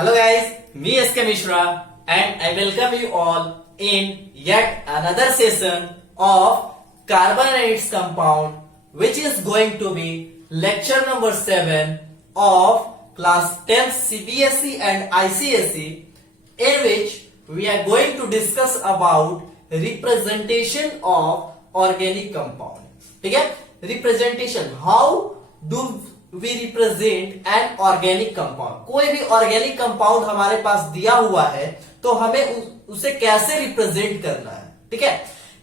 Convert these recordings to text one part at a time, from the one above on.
Hello guys, me SK Mishra and I welcome you all in yet another session of carbon and its compound, which is going to be lecture number 7 of class 10 CBSE and ICSE, in which we are going to discuss about representation of organic compound. ठीक है, representation, how do we represent an organic compound. कोई भी organic compound हमारे पास दिया हुआ है तो हमें उसे कैसे रिप्रेजेंट करना है, ठीक है,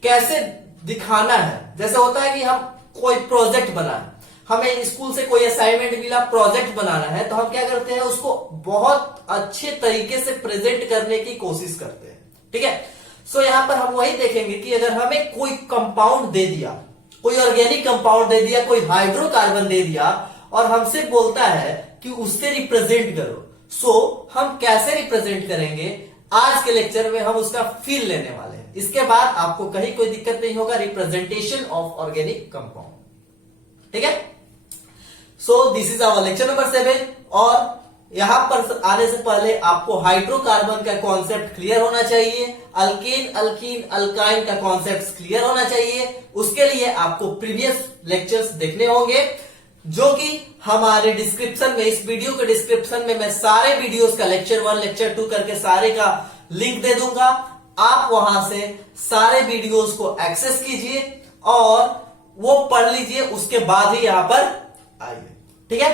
कैसे दिखाना है. जैसे होता है कि हम कोई प्रोजेक्ट बनाए, हमें स्कूल से कोई असाइनमेंट मिला, प्रोजेक्ट बनाना है, तो हम क्या करते हैं, उसको बहुत अच्छे तरीके से प्रेजेंट करने की कोशिश करते हैं. ठीक है, सो यहां पर हम वही देखेंगे कि अगर हमें कोई कंपाउंड दे दिया, कोई ऑर्गेनिक कंपाउंड दे दिया, कोई हाइड्रोकार्बन दे दिया और हमसे बोलता है कि उससे रिप्रेजेंट करो, सो हम कैसे रिप्रेजेंट करेंगे, आज के लेक्चर में हम उसका फील लेने वाले हैं. इसके बाद आपको कहीं कोई दिक्कत नहीं होगा. रिप्रेजेंटेशन ऑफ ऑर्गेनिक कंपाउंड, ठीक है. So this is our lecture number 7 और यहां पर आने से पहले आपको हाइड्रोकार्बन का कॉन्सेप्ट क्लियर होना चाहिए, अल्केन, अल्कीन, अल्काइन का कॉन्सेप्ट क्लियर होना चाहिए. उसके लिए आपको प्रीवियस लेक्चर्स देखने होंगे, जो कि हमारे डिस्क्रिप्शन में, इस वीडियो के डिस्क्रिप्शन में मैं सारे वीडियोस का लेक्चर 1, लेक्चर 2 करके सारे का लिंक दे दूंगा. आप वहां से सारे वीडियोस को एक्सेस कीजिए और वो पढ़ लीजिए, उसके बाद ही यहां पर आइए. ठीक है,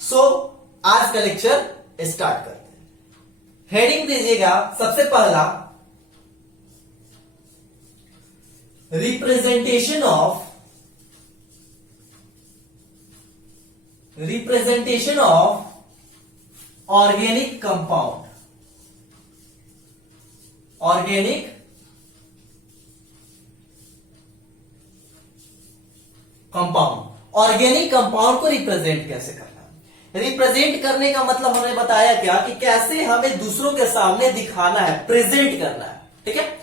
सो आज का लेक्चर स्टार्ट करते हैं. हेडिंग दीजिएगा सबसे पहला, representation of organic compound. Organic compound, organic compound को रिप्रेजेंट कैसे करना. रिप्रेजेंट करने का मतलब हमने बताया क्या, कि कैसे हमें दूसरों के सामने दिखाना है, प्रेजेंट करना है. ठीक है,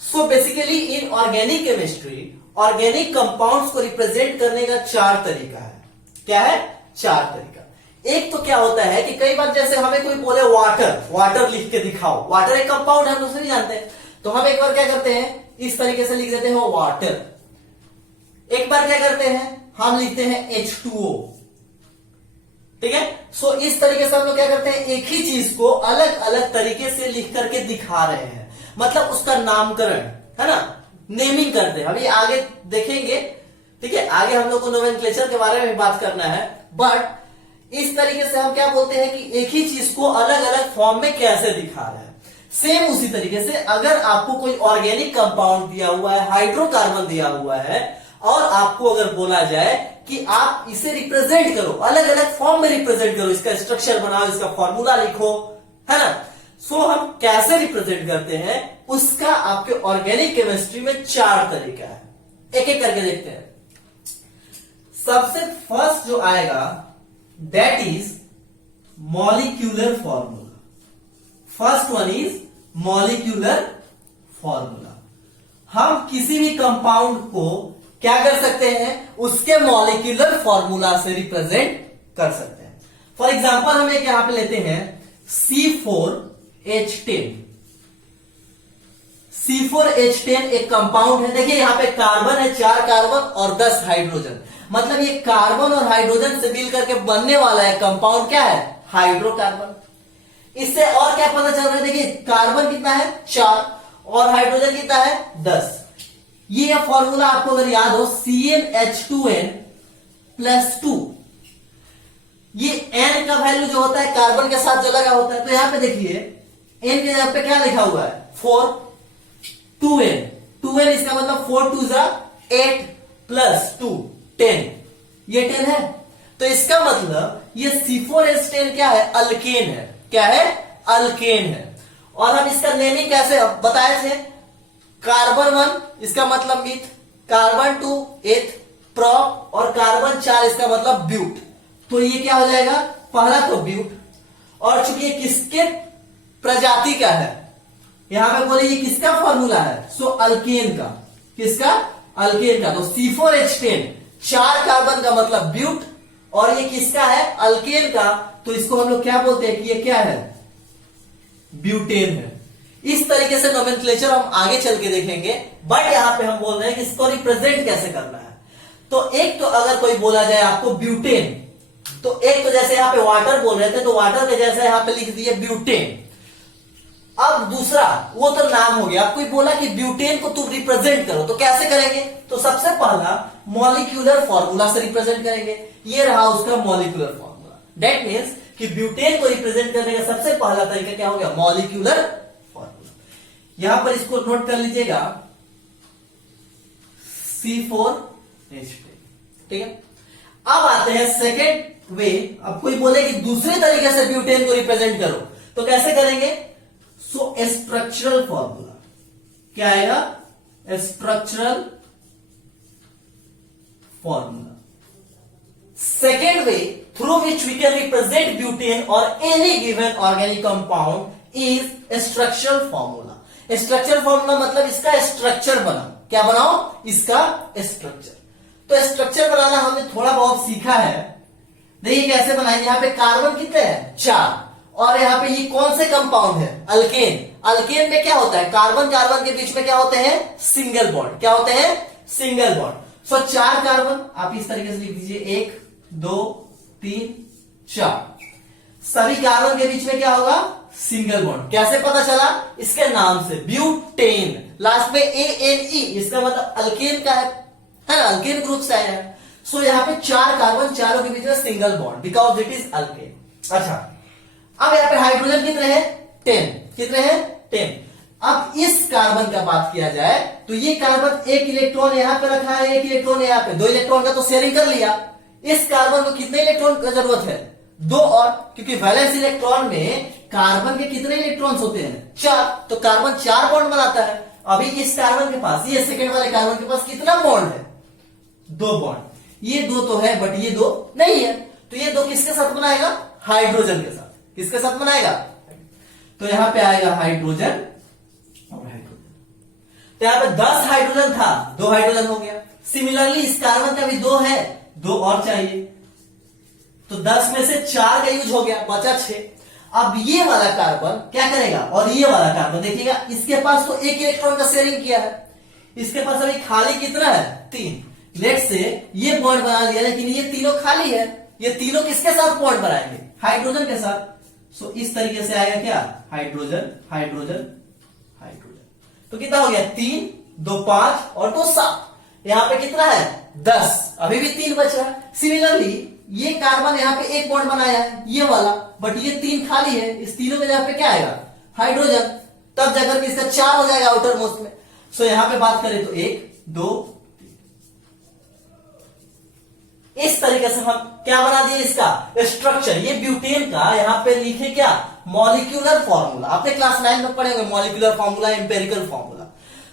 so basically in organic chemistry organic compounds को रिप्रेजेंट करने का 4 तरीका है. क्या है? 4 तरीका. एक तो क्या होता है कि कई बार जैसे हमें कोई बोले वाटर लिख के दिखाओ, वाटर एक कंपाउंड है, हम उसे नहीं जानते, तो हम एक बार क्या करते हैं, इस तरीके से लिख देते हैं वाटर. एक बार क्या करते हैं, हम लिखते हैं H2O. ठीक है, सो इस तरीके से हम लोग क्या करते हैं, एक ही चीज को अलग अलग तरीके से लिख करके दिखा रहे हैं, मतलब उसका नामकरण है ना, नेमिंग करते हैं. अभी आगे देखेंगे, ठीक है, आगे हम लोग को नोमेनक्लेचर के बारे में बात करना है. बट इस तरीके से हम क्या बोलते हैं कि एक ही चीज को अलग अलग फॉर्म में कैसे दिखा रहे हैं. सेम उसी तरीके से अगर आपको कोई ऑर्गेनिक कंपाउंड दिया हुआ है, हाइड्रोकार्बन दिया हुआ है, और आपको अगर बोला जाए कि आप इसे रिप्रेजेंट करो, अलग अलग फॉर्म में रिप्रेजेंट करो, इसका स्ट्रक्चर बनाओ, इसका फॉर्मूला लिखो, है ना, सो हम कैसे रिप्रेजेंट करते हैं, उसका आपके ऑर्गेनिक केमिस्ट्री में 4 तरीका है. एक एक करके देखते हैं. सबसे फर्स्ट जो आएगा, that is molecular formula. First one is molecular formula. हम किसी भी कंपाउंड को क्या कर सकते हैं, उसके मॉलिक्यूलर फॉर्मूला से रिप्रेजेंट कर सकते हैं. फॉर एग्जांपल हम एक यहां पे लेते हैं C4H10. C4H10 एक कंपाउंड है. देखिए यहां पे कार्बन है, 4 कार्बन और 10 हाइड्रोजन, मतलब ये कार्बन और हाइड्रोजन से मिल करके बनने वाला है कंपाउंड. क्या है? हाइड्रोकार्बन. इससे और क्या पता चल रहा है, देखिए कार्बन कितना है, 4 और हाइड्रोजन कितना है, 10. ये फॉर्मूला आपको अगर याद हो, CnH2n प्लस 2. ये n का वैल्यू जो होता है कार्बन के साथ जो लगा होता है, तो यहां पे देखिए n के जगह पे क्या लिखा हुआ है, 4, 2n. 2n इसका मतलब 4 2 8 प्लस 2 10. ये 10 है, तो इसका मतलब ये C4H10 क्या है, अल्केन है. क्या है? अल्केन है. और हम इसका नेमिंग कैसे बताए थे, कार्बन 1 इसका मतलब मिथ, कार्बन 2 एथ, प्रोप, और कार्बन 4 इसका मतलब ब्यूट. तो ये क्या हो जाएगा, पहला तो ब्यूट, और चूंकि ये किसके प्रजाति का है, यहां पे बोले ये किसका फॉर्मूला है, सो अल्केन का. किसका? अल्केन का. तो C4H10 4 कार्बन का मतलब ब्यूट, और ये किसका है, अल्केन का, तो इसको हम लोग क्या बोलते हैं कि ये क्या है, ब्यूटेन है। इस तरीके से नोमेनक्लेचर हम आगे चल के देखेंगे, बट यहां पे हम बोल रहे हैं कि इसको रिप्रेजेंट कैसे करना है। तो एक तो अगर कोई बोला जाए आपको ब्यूटेन, तो एक तो जैसे यहां पे वाटर बोल रहे थे तो वाटर के जैसे यहां पे लिख दिए ब्यूटेन। अब दूसरा वो तो नाम हो गया, कोई बोला कि ब्यूटेन को तुम रिप्रेजेंट करो, तो कैसे करेंगे? तो सबसे पहला मॉलिक्यूलर फॉर्मूला से रिप्रेजेंट करेंगे। ये रहा उसका मॉलिक्यूलर फॉर्मूला। दैट मीन्स कि ब्यूटेन को रिप्रेजेंट करने का सबसे पहला तरीका क्या हो गया? Molecular formula. यहां पर इसको नोट कर लीजिएगा, C4H10। ठीक है, अब आते हैं सेकेंड वे। अब कोई बोले कि दूसरे तरीके से ब्यूटेन को रिप्रेजेंट करो, तो कैसे करेंगे? सो स्ट्रक्चरल फॉर्मूला क्या आएगा? Structural formula. Second way through which we can represent butane और any given organic compound is structural formula. Structural formula मतलब इसका स्ट्रक्चर बनाओ। क्या बनाओ? इसका स्ट्रक्चर। तो स्ट्रक्चर बनाना हमने थोड़ा बहुत सीखा है। देखिए कैसे बनाएंगे। यहां पे कार्बन कितने हैं? 4। और यहाँ पे ये कौन से कंपाउंड है? अल्केन। अल्केन में क्या होता है? कार्बन कार्बन के बीच में क्या होते हैं? Single bond. क्या होते हैं? Single bond. सो 4 कार्बन आप इस तरीके से लिख दीजिए, 1 2 3 4। सभी कार्बन के बीच में क्या होगा? Single bond. कैसे पता चला? इसके नाम से, ब्यूटेन। लास्ट में ANE, इसका मतलब अल्केन का है ना, अल्केन ग्रुप से आया है। सो यहाँ पे 4 कार्बन, चारों के बीच में single bond, because it is alkane. अच्छा, अब यहाँ पे हाइड्रोजन कितने हैं? 10। कितने हैं? 10। अब इस कार्बन का बात किया जाए तो ये कार्बन एक इलेक्ट्रॉन यहां पे रखा है, एक इलेक्ट्रॉन यहां पे, 2 इलेक्ट्रॉन का तो शेयरिंग कर लिया। इस कार्बन को कितने इलेक्ट्रॉन की जरूरत है? 2 और, क्योंकि वैलेंस इलेक्ट्रॉन में कार्बन के कितने इलेक्ट्रॉन्स होते हैं? 4। तो कार्बन 4 बॉन्ड बनाता है। अभी इस कार्बन के पास, ये सेकेंड वाले कार्बन के पास कितना बॉन्ड है? 2 बॉन्ड। ये 2 तो है बट ये 2 नहीं है, तो ये 2 किसके साथ बनाएगा? हाइड्रोजन के साथ। किसके साथ बनाएगा? तो यहां पे आएगा हाइड्रोजन और हाइड्रोजन। तो यहां पे 10 हाइड्रोजन था, 2 हाइड्रोजन हो गया। सिमिलरली इस कार्बन का भी 2 है, 2 और चाहिए, तो 10 में से 4 का यूज हो गया, बचा 6। अब ये वाला कार्बन क्या करेगा? और ये वाला कार्बन देखिएगा, इसके पास तो एक इलेक्ट्रॉन का शेयरिंग किया है, इसके पास अभी खाली कितना है? 3। लेट से ये बॉन्ड बना लिया, लेकिन ये तीनों खाली है। ये तीनों किसके साथ बॉन्ड बनाएंगे? हाइड्रोजन के साथ। सो इस तरीके से आएगा क्या? Hydrogen hydrogen hydrogen. तो कितना हो गया? 3 2 5 और 2 7। यहां पे कितना है? 10। अभी भी 3 बच रहा है। सिमिलरली ये कार्बन यहां पे एक बॉन्ड बनाया है, ये वाला, बट ये 3 खाली है। इस तीनों के जगह पे क्या आएगा? हाइड्रोजन। तब जाकर के इसका 4 हो जाएगा आउटर मोस्ट में। सो यहां पे बात करें तो 1 2 3। इस तरीके से हम क्या बना दिए? इसका स्ट्रक्चर। ये ब्यूटेन का यहां पे लिखे क्या? Molecular formula. आपने क्लास 9 में पढ़े होंगे मॉलिक्यूलर फॉर्मूला, एम्पेरिकल फॉर्मूला।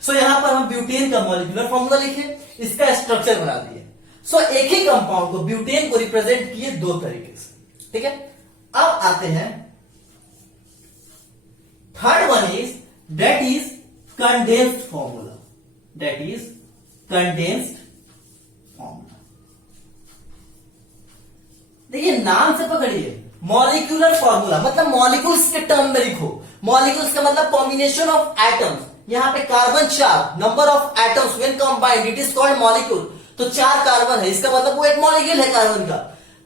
सो यहां पर हम ब्यूटेन का मॉलिक्यूलर फॉर्मूला लिखे, इसका स्ट्रक्चर बना दिए। सो एक ही कंपाउंड को, ब्यूटेन को रिप्रेजेंट किए 2 तरीके से। ठीक है, अब आते हैं third one is that is condensed formula. That is condensed formula. देखिए नाम से पकड़िए, मॉलिक्यूलर फॉर्मूला मतलब मॉलिक्यूल्स के टर्म में लिखो। मॉलिक्यूल्स का मतलब कॉम्बिनेशन ऑफ एटम्स। यहां पे carbon 4, number of atoms when combined it is called molecule. तो 4 कार्बन है, इसका मतलब वो एक मॉलिक्यूल है कार्बन का।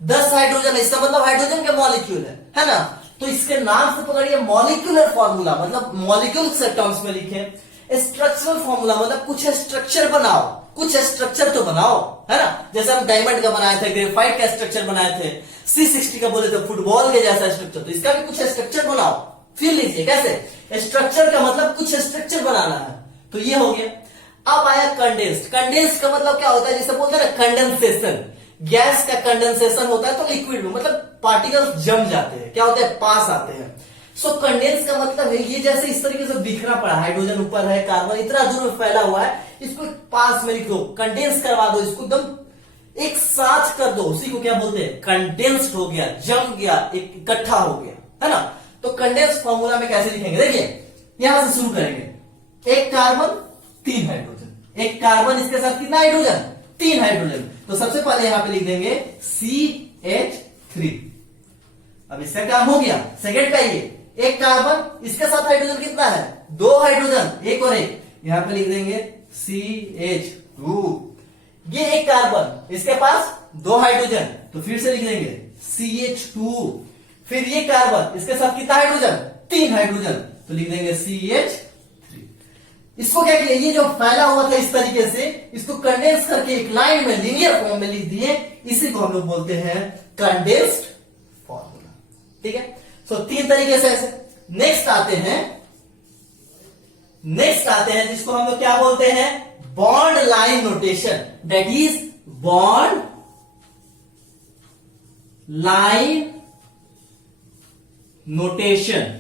10 हाइड्रोजन है, इसका मतलब हाइड्रोजन का मॉलिक्यूल है ना। तो इसके नाम से पकड़िए मॉलिक्यूलर फॉर्मूला, मतलब मॉलिक्यूल से टर्म्स में लिखे। स्ट्रक्चरल फॉर्मूला मतलब कुछ स्ट्रक्चर बनाओ, कुछ स्ट्रक्चर तो बनाओ, है ना। जैसे हम डायमंड का बनाए थे, ग्रेफाइट का स्ट्रक्चर बनाए थे, C60 का बोले थे फुटबॉल के जैसा स्ट्रक्चर, तो इसका भी कुछ स्ट्रक्चर बनाओ। फिर लीजिए कैसे, स्ट्रक्चर का मतलब कुछ स्ट्रक्चर बनाना है, तो ये हो गया। अब आया कंडेंस्ड। कंडेंस्ड का मतलब क्या होता है, जिसे बोलते हैं ना कंडेंसेशन। गैस का कंडेंसेशन होता है तो लिक्विड में, मतलब पार्टिकल्स जम जाते हैं, क्या होता है, पास आते हैं। सो कंडेंस का मतलब है ये जैसे इस तरीके से बिखरा पड़ा, हाइड्रोजन ऊपर है, कार्बन इतना दूर में फैला हुआ है, इसको पास में लिख दो, कंडेंस करवा दो, इसको एकदम एक साथ कर दो, उसी को क्या बोलते हैं, कंडेंस्ड हो गया, जम गया, एक इकट्ठा हो गया, है ना। तो कंडेंस फॉर्मूला में कैसे लिखेंगे, देखिए यहां से शुरू करेंगे। एक कार्बन 3 हाइड्रोजन, एक कार्बन इसके साथ कितना हाइड्रोजन, 3 हाइड्रोजन। तो सबसे पहले यहां पे लिख देंगे CH3। अब इसका काम हो गया, सेकेंड का ये एक कार्बन, इसके साथ हाइड्रोजन कितना है? 2 हाइड्रोजन, एक और एक, यहां पे लिख देंगे CH2। ये एक कार्बन, इसके पास 2 हाइड्रोजन, तो फिर से लिख देंगे CH2। फिर ये कार्बन, इसके साथ कितना हाइड्रोजन? 3 हाइड्रोजन, तो लिख देंगे CH3। इसको क्या किया, ये जो फैला हुआ था इस तरीके से, इसको कंडेंस करके एक लाइन में लीनियर फॉर्म में लिख दिए, इसी को हम लोग बोलते हैं कंडेंस्ड फॉर्मूला। ठीक है, सो 3 तरीके से ऐसे। नेक्स्ट आते हैं जिसको हम लोग क्या बोलते हैं? Bond line notation, that is bond line notation.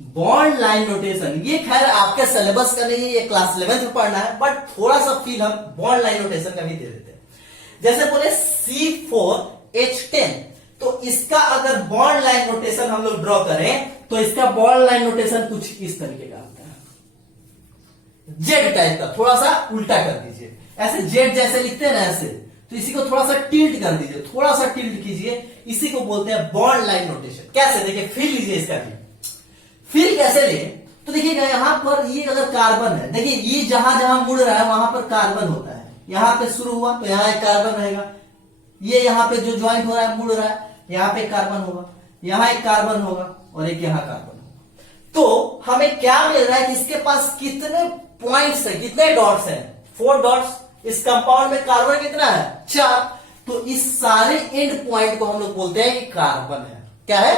Bond line notation ये खैर आपके सिलेबस का नहीं है, ये क्लास 11th में पढ़ना है, बट थोड़ा सा फील हम बॉन्ड लाइन नोटेशन का भी दे देते हैं। जैसे बोले C4H10, तो इसका अगर बॉन्ड लाइन नोटेशन हम लोग ड्रॉ करें तो इसका बॉन्ड लाइन नोटेशन कुछ इस तरीके का होता है, जेड टाइप का, थोड़ा सा उल्टा कर दीजिए, ऐसे जेड जैसे लिखते हैं ना ऐसे, तो इसी को थोड़ा सा टिल्ट कर दीजिए, थोड़ा सा टिल्ट कीजिए, इसी को बोलते हैं बॉन्ड लाइन नोटेशन। कैसे? देखिए, फील लीजिए इसका भी। फील कैसे ले? तो देखिएगा यहां पर ये अगर कार्बन है, देखिए ये जहां जहां मुड़ रहा है वहां पर कार्बन होता है, यहां पे शुरू हुआ तो यहां एक कार्बन रहेगा, ये यहां पे जो ज्वाइंट हो रहा है, मुड़ रहा है, यहां पे कार्बन होगा, यहां एक कार्बन होगा और एक यहां कार्बन होगा। तो हमें क्या मिल रहा है कि इसके पास कितने पॉइंट्स है, कितने डॉट्स हैं? 4 डॉट्स। इस कंपाउंड में कार्बन कितना है? 4। तो इस सारे एंड पॉइंट को हम लोग बोलते हैं कि कार्बन है। क्या है?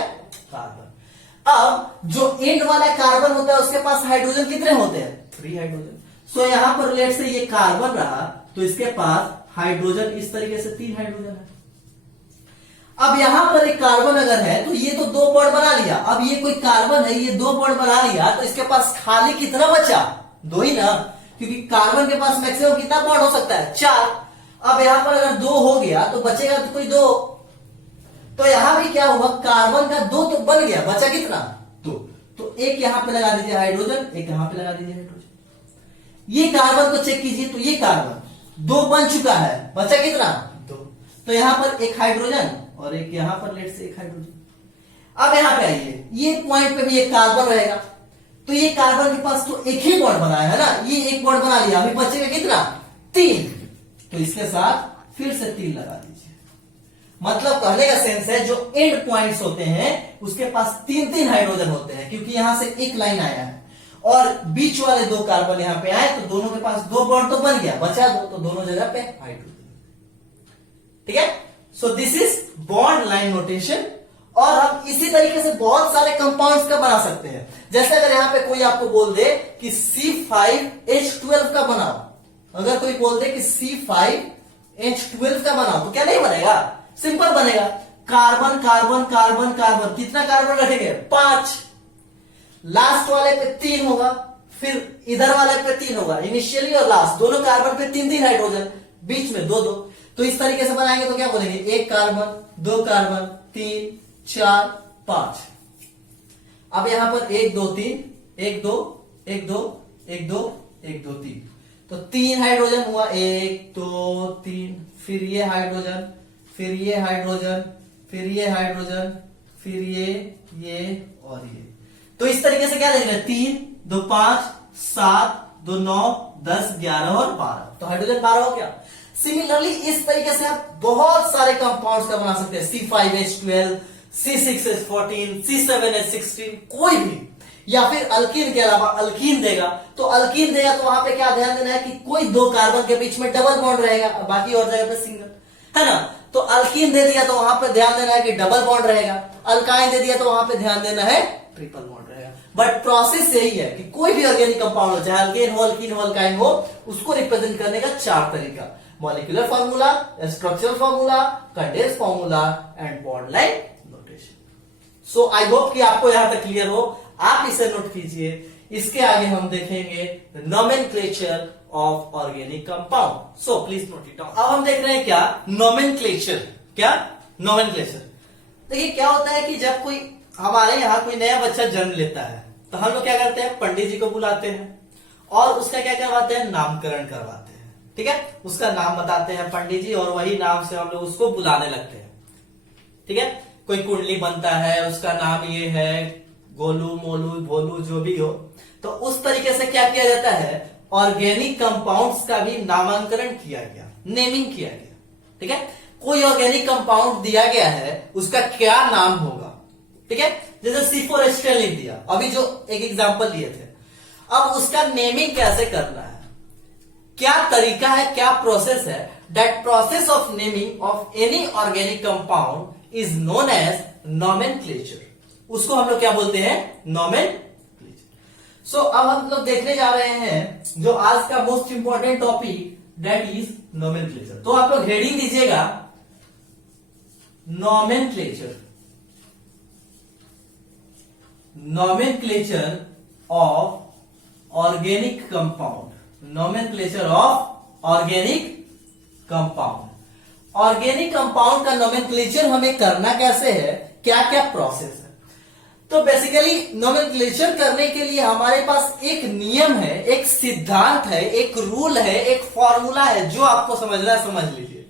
कार्बन। अब जो एंड वाला कार्बन होता है उसके पास हाइड्रोजन कितने होते हैं? 3 हाइड्रोजन। सो यहां पर लेट से ये कार्बन रहा तो इसके पास हाइड्रोजन इस तरीके से 3 हाइड्रोजन है। अब यहां पर एक कार्बन अगर है तो ये तो 2 बॉन्ड बना लिया, अब ये कोई कार्बन है, ये 2 बॉन्ड बना लिया, तो इसके पास खाली कितना बचा? 2 ही ना, क्योंकि कार्बन के पास मैक्सिमम कितना बॉन्ड हो सकता है? 4। अब यहां पर अगर 2 हो गया तो बचेगा तो कोई 2, तो यहां भी क्या हुआ? कार्बन का 2 तो बन गया, बचा कितना? 2। तो एक यहां पे लगा दीजिए हाइड्रोजन, एक यहां पे लगा दीजिए हाइड्रोजन। ये कार्बन को चेक कीजिए तो ये कार्बन 2 बन चुका है, बचा कितना? 2। तो यहां पर एक हाइड्रोजन और एक यहां पर लेट से एक हाइड्रोजन। अब यहां पे आइए, ये पॉइंट पे भी एक कार्बन रहेगा, तो ये कार्बन के पास तो एक ही बॉन्ड बनाया है ना, ये एक बॉन्ड बना लिया, अभी बचेगा कितना? 3। तो इसके साथ फिर से 3 लगा दीजिए। मतलब कहने का सेंस है जो एंड पॉइंट्स होते हैं उसके पास 3-3 हाइड्रोजन होते हैं, क्योंकि यहां से एक लाइन आया है और बीच वाले 2 कार्बन यहां पे आए तो दोनों के पास 2 बॉन्ड तो बन गया, बचा 2, तो दोनों जगह पे हाइड्रोजन। ठीक है, so this is bond line notation. और हम इसी तरीके से बहुत सारे कंपाउंड्स का बना सकते हैं। जैसे अगर यहां पे कोई आपको बोल दे कि C5H12 का बनाओ, अगर कोई बोल दे कि C5H12 का बनाओ, तो क्या नहीं बनेगा? सिंपल बनेगा, कार्बन कार्बन कार्बन कार्बन, कितना कार्बन रखेंगे? 5। लास्ट वाले पे 3 होगा, फिर इधर वाले पे 3 होगा, इनिशियली और लास्ट दोनों कार्बन पे 3-3 हाइड्रोजन, बीच में 2-2। तो इस तरीके से बनाएंगे तो क्या बोलेंगे? 1 कार्बन, 2 कार्बन, 3 4 5। अब यहां पर 1 2 3, 1 2 1 2 1 2 1 2 3, तो 3 हाइड्रोजन हुआ, 1 2 3, फिर ये हाइड्रोजन, फिर ये हाइड्रोजन, फिर ये हाइड्रोजन, फिर ये और ये। तो इस तरीके से क्या देख रहे हैं? 3 2 5 7 2 9 10 11 और 12, तो हाइड्रोजन 12 हो गया। सिमिलरली इस तरीके से आप बहुत सारे कंपाउंड्स का बना सकते हैं, C5H12, C6H14, C7H16, कोई भी, या फिर अल्कीन के अलावा अल्कीन देगा, तो अल्कीन देगा तो वहां पे क्या ध्यान देना है कि कोई 2 कार्बन के बीच में डबल बॉन्ड रहेगा, बाकी और जगह पे सिंगल, है ना। तो अल्कीन दे दिया तो वहां पे ध्यान देना है कि डबल बॉन्ड रहेगा, अल्काइन दे दिया तो वहां पे ध्यान देना है ट्रिपल बॉन्ड रहेगा। बट प्रोसेस यही है कि कोई भी ऑर्गेनिक कंपाउंड हो, चाहे अल्केन हो, अल्कीन हो, अल्काइन हो, उसको रिप्रेजेंट करने का 4 तरीका: molecular formula, structural formula, condense formula and bond line notation. So I hope कि आपको यहां तक क्लियर हो, आप इसे नोट कीजिए। इसके आगे हम देखेंगे nomenclature of organic compound. So please note it down. अब हम देख रहे हैं क्या? नोमेनक्लेचर। क्या? नोमेनक्लेचर। देखिए क्या होता है कि जब कोई हमारे यहाँ कोई नया बच्चा जन्म लेता है तो हम लोग क्या करते हैं? पंडित जी को बुलाते हैं और उसका क्या करवाते हैं? नामकरण करवाते हैं। ठीक है, उसका नाम बताते हैं पंडित जी और वही नाम से हम लोग उसको बुलाने लगते हैं। ठीक है, कोई कुंडली बनता है, उसका नाम ये है गोलू मोलू भोलू जो भी हो, तो उस तरीके से क्या किया जाता है, ऑर्गेनिक कंपाउंड्स का भी नामांकन किया गया, नेमिंग किया गया। ठीक है, कोई ऑर्गेनिक कंपाउंड दिया गया है, उसका क्या नाम होगा। ठीक है, जैसे C4H10 लिख दिया, अभी जो एक एग्जांपल लिए थे, अब उसका नेमिंग कैसे करना है, क्या तरीका है, क्या प्रोसेस है। That process of naming of any organic compound is known as nomenclature. उसको हम लोग क्या बोलते हैं, नॉमेनक्लेचर। सो अब हम लोग देखने जा रहे हैं जो आज का most important topic, that is nomenclature. तो आप लोग हेडिंग दीजिएगा nomenclature, nomenclature of organic compound, nomenclature of organic compound. Organic compound का नॉमेनक्लेचर हमें करना कैसे है, क्या क्या प्रोसेस है। तो बेसिकली नॉमेनक्लेचर करने के लिए हमारे पास एक नियम है, एक सिद्धांत है, एक रूल है, एक फॉर्मूला है, जो आपको समझना है समझ लीजिए।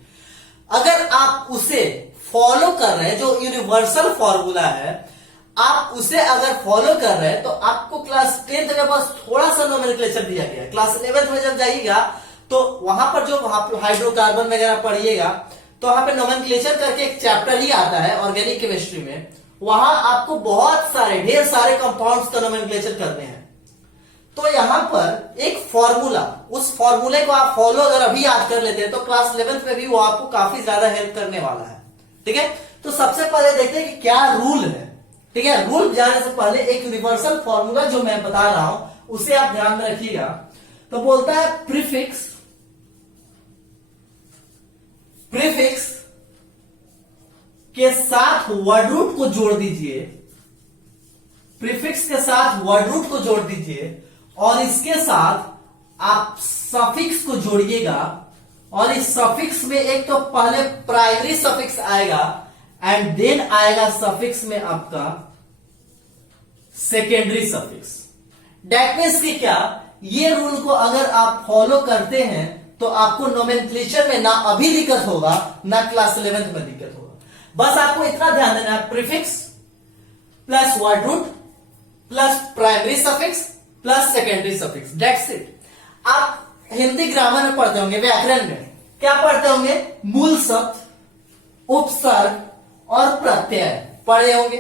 अगर आप उसे फॉलो कर रहे हैं, जो यूनिवर्सल फॉर्मूला है, आप उसे अगर फॉलो कर रहे हैं, तो आपको क्लास 10th में बस थोड़ा सा नॉमेनक्लेचर दिया गया है। क्लास 11th में जब जाइएगा तो वहां पर जो हाइड्रोकार्बन वगैरह पढ़िएगा, तो वहां पे नॉमेनक्लेचर करके एक चैप्टर ही आता है ऑर्गेनिक केमिस्ट्री में। वहां आपको बहुत सारे, ढेर सारे कंपाउंड्स का नॉमेनक्लेचर करने हैं। तो यहां पर एक फॉर्मूला, उस फॉर्मूले को आप फॉलो अगर अभी याद कर लेते हैं, तो क्लास 11th में भी वो आपको काफी ज्यादा हेल्प करने वाला है। ठीक है, तो सबसे पहले देखते हैं कि क्या रूल है। ठीक है, रूल जाने से पहले एक यूनिवर्सल फॉर्मूला जो मैं बता रहा हूं, उसे आप ध्यान में रखिएगा। तो बोलता है प्रीफिक्स, प्रीफिक्स के साथ वर्ड रूट को जोड़ दीजिए, प्रीफिक्स के साथ वर्ड रूट को जोड़ दीजिए, और इसके साथ आप सफिक्स को जोड़िएगा। और इस सफिक्स में एक तो पहले प्राइमरी सफिक्स आएगा एंड देन आएगा सफिक्स में आपका सेकेंडरी सफिक्स। दैट मीन्स कि क्या, ये रूल को अगर आप फॉलो करते हैं तो आपको नोमेनक्लेचर में ना अभी दिक्कत होगा, ना क्लास 11th में दिक्कत होगा। बस आपको इतना ध्यान देना है, prefix plus word root plus primary suffix plus secondary suffix, that's it. आप हिंदी ग्रामर में पढ़ते होंगे, व्याकरण में क्या पढ़ते होंगे, मूल शब्द, उपसर्ग और प्रत्यय पढ़े होंगे।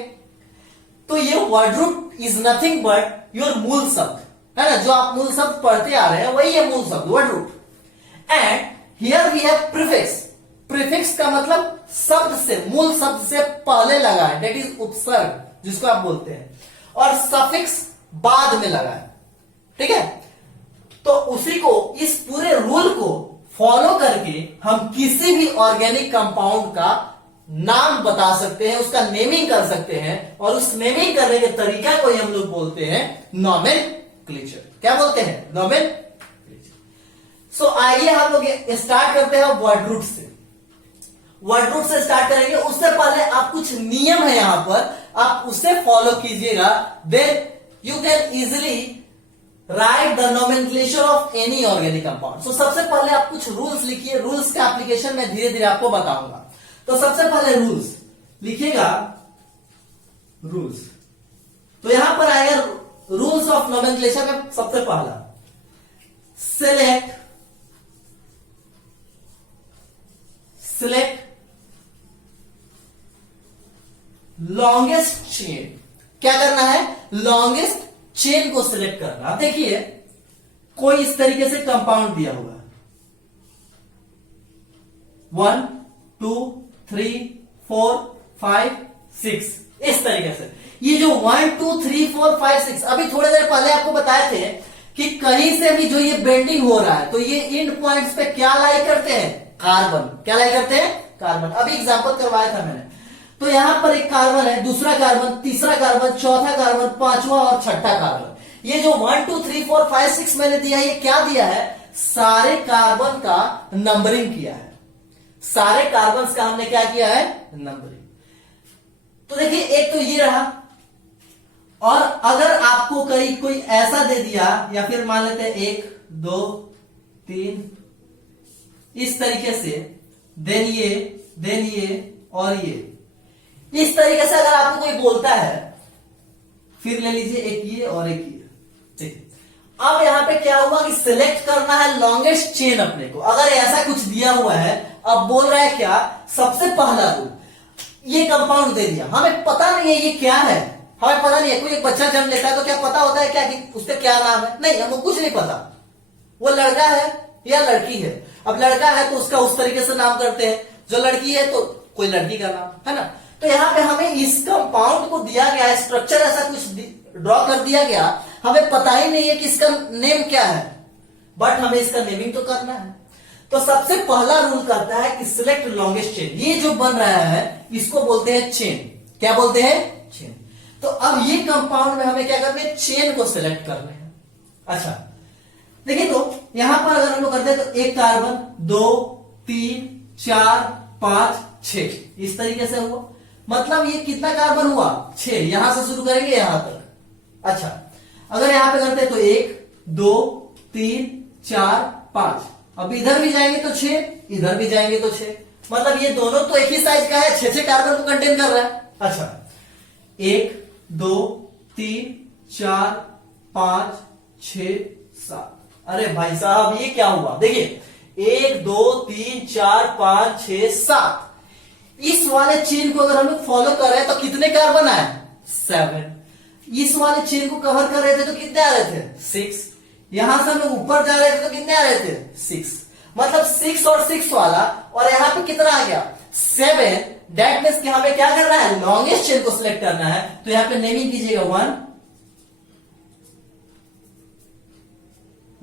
तो ये word root is nothing but your मूल शब्द, है ना, जो आप मूल शब्द पढ़ते आ रहे हैं वही है मूल शब्द, word root. And here we have prefix. Prefix का मतलब शब्द से, मूल शब्द से पहले लगा है, दैट इज उपसर्ग जिसको आप बोलते हैं, और सफिक्स बाद में लगा है। ठीक है, तो उसी को, इस पूरे रूल को फॉलो करके हम किसी भी ऑर्गेनिक कंपाउंड का नाम बता सकते हैं, उसका नेमिंग कर सकते हैं, और उस नेमिंग करने के तरीका को ही हम लोग बोलते हैं नॉमेनक्लेचर। क्या बोलते हैं, नॉमेनक्लेचर। सो आइए हम लोग स्टार्ट करते हैं वर्ड रूट से। वर्ड रूट से स्टार्ट करेंगे, उससे पहले आप कुछ नियम है यहां पर, आप उसे फॉलो कीजिएगा, then you can easily write the nomenclature of any organic compound. So सबसे पहले आप कुछ रूल्स लिखिए, रूल्स का एप्लीकेशन मैं धीरे धीरे आपको बताऊंगा। तो सबसे पहले रूल्स लिखिएगा, रूल्स। तो यहां पर आएगा रूल्स ऑफ नोमेनक्लेचर में सबसे पहला, सिलेक्ट लॉन्गेस्ट चेन। क्या करना है, लॉन्गेस्ट चेन को सिलेक्ट करना। देखिए कोई इस तरीके से कंपाउंड दिया हुआ है, 1 2 3 4 5 6, इस तरीके से। ये जो 1 2 3 4 5 6 अभी थोड़ी देर पहले आपको बताए थे कि कहीं से भी जो ये बेंडिंग हो रहा है, तो ये एंड पॉइंट्स पे क्या लाई करते हैं, कार्बन। क्या लाई करते हैं, कार्बन। अभी एग्जांपल करवाया था मैंने। तो यहां पर एक कार्बन है, दूसरा कार्बन, तीसरा कार्बन, चौथा कार्बन, पांचवा और छठा कार्बन। ये जो 1 2 3 4 5 6 मैंने दिया, ये क्या दिया है, सारे कार्बन का नंबरिंग किया है। सारे कार्बन का हमने क्या किया है, नंबरिंग। तो देखिए एक तो ये रहा, और अगर आपको कोई ऐसा दे दिया, या फिर मान लेते हैं 1 2 3 इस तरीके से, देन ये और ये, इस तरीके से अगर आपको कोई बोलता है फिर ले लीजिए एक ये और एक ये, ठीक है। अब यहाँ पे क्या हुआ कि सिलेक्ट करना है लॉन्गेस्ट चेन अपने को। अगर ऐसा कुछ दिया हुआ है, अब बोल रहा है क्या, सबसे पहला रूल, ये कंपाउंड दे दिया, हमें पता नहीं है ये क्या है, हमें पता नहीं है। कोई एक बच्चा जन्म लेता है तो क्या पता होता है क्या कि उसका क्या नाम है? नहीं, हमको कुछ नहीं पता, वो लड़का है या लड़की है। अब लड़का है तो उसका उस तरीके से नाम करते हैं, जो लड़की है तो कोई लड़की का नाम, है ना। तो यहाँ पे हमें इस कंपाउंड को दिया गया है, स्ट्रक्चर ऐसा कुछ ड्रॉ कर दिया गया, हमें पता ही नहीं है कि इसका नेम क्या है, बट हमें इसका नेमिंग तो करना है। तो सबसे पहला रूल कहता है कि सिलेक्ट लॉन्गेस्ट चेन। ये जो बन रहा है इसको बोलते हैं चेन। क्या बोलते हैं? चेन। तो अब ये कंपाउंड में हमें क्या करना है? चेन को सिलेक्ट करना है। अच्छा देखिए, तो यहां पर अगर हम लोग करते हैं तो एक कार्बन, 2 3 4 5 6, इस तरीके से हुआ। मतलब ये कितना कार्बन हुआ? 6। यहां से शुरू करेंगे यहां तक। अच्छा अगर यहां पे करते हैं तो 1 2 3 4 5, अब इधर भी जाएंगे तो 6, इधर भी जाएंगे तो 6, मतलब ये दोनों तो एक ही साइज का है, 6 कार्बन को कंटेन कर रहा है। अच्छा 1 2 3 4 5 6 7, अरे भाई साहब ये क्या हुआ? देखिए 1 2 3 4 5 6 7, इस वाले चेन को अगर हम लोग फॉलो कर रहे हैं तो कितने कार्बन आए? 7। इस वाले चेन को कवर कर रहे थे तो कितने आ रहे थे? 6। यहां से हम लोग ऊपर जा रहे थे तो कितने आ रहे थे? 6। मतलब 6 और 6 वाला, और यहां पे कितना आ गया? 7। दैट मीन्स कि हमें क्या करना है? लॉन्गेस्ट चेन को सिलेक्ट करना है। तो यहां पे नेमिंग कीजिएगा 1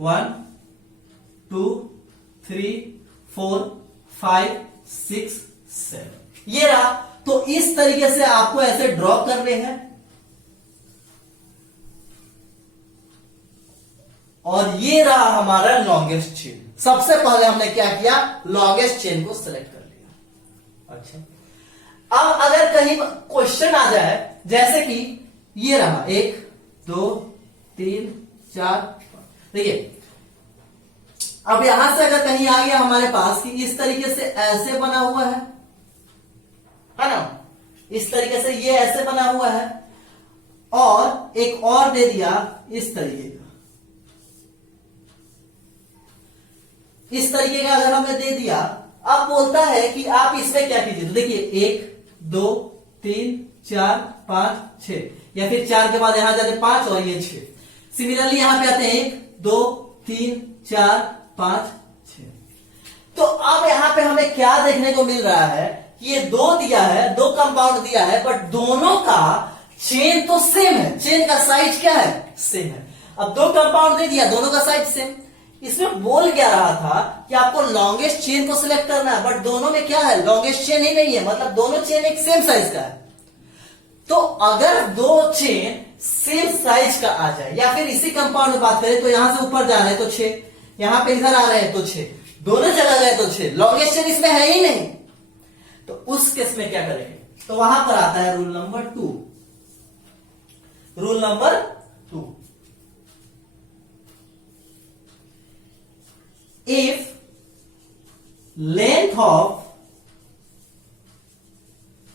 1 2 3 4 5 6 7, ये रहा। तो इस तरीके से आपको ऐसे ड्रॉ करने हैं, और ये रहा हमारा लॉन्गेस्ट चेन। सबसे पहले हमने क्या किया? लॉन्गेस्ट चेन को सिलेक्ट कर लिया। अच्छा अब अगर कहीं क्वेश्चन आ जाए, जैसे कि ये रहा 1 2 3 4 5, देखिए अब यहां से अगर कहीं आ गया हमारे पास कि इस तरीके से ऐसे बना हुआ है ना, इस तरीके से ये ऐसे बना हुआ है, और एक और दे दिया इस तरीके का, इस तरीके का अगर हमें दे दिया। अब बोलता है कि आप इसमें क्या कीजिए, तो देखिए 1 2 3 4 5 6, या फिर 4 के बाद यहां जाते 5 और ये 6। सिमिलरली यहां पे आते हैं 1 2 3 4 5 6। तो अब यहां पे हमें क्या देखने को मिल रहा है? ये 2 दिया है, 2 कंपाउंड दिया है, बट दोनों का चेन तो सेम है। चेन का साइज क्या है? सेम है। अब 2 कंपाउंड दे दिया, दोनों का साइज सेम। इसमें बोल क्या रहा था कि आपको लॉन्गेस्ट चेन को सिलेक्ट करना है, बट दोनों में क्या है? लॉन्गेस्ट चेन ही नहीं है, मतलब दोनों चेन एक सेम साइज का है। तो अगर 2 चेन सेम साइज का आ जाए, या फिर इसी कंपाउंड में बात करें तो यहां से ऊपर जा रहे हैं तो 6, यहां पे इधर आ रहे हैं तो 6, दोनों जगह गए तो 6, लॉन्गेस्ट चेन इसमें है ही नहीं। तो उस केस में क्या करेंगे? तो वहां पर आता है rule number 2। Rule number 2, if length of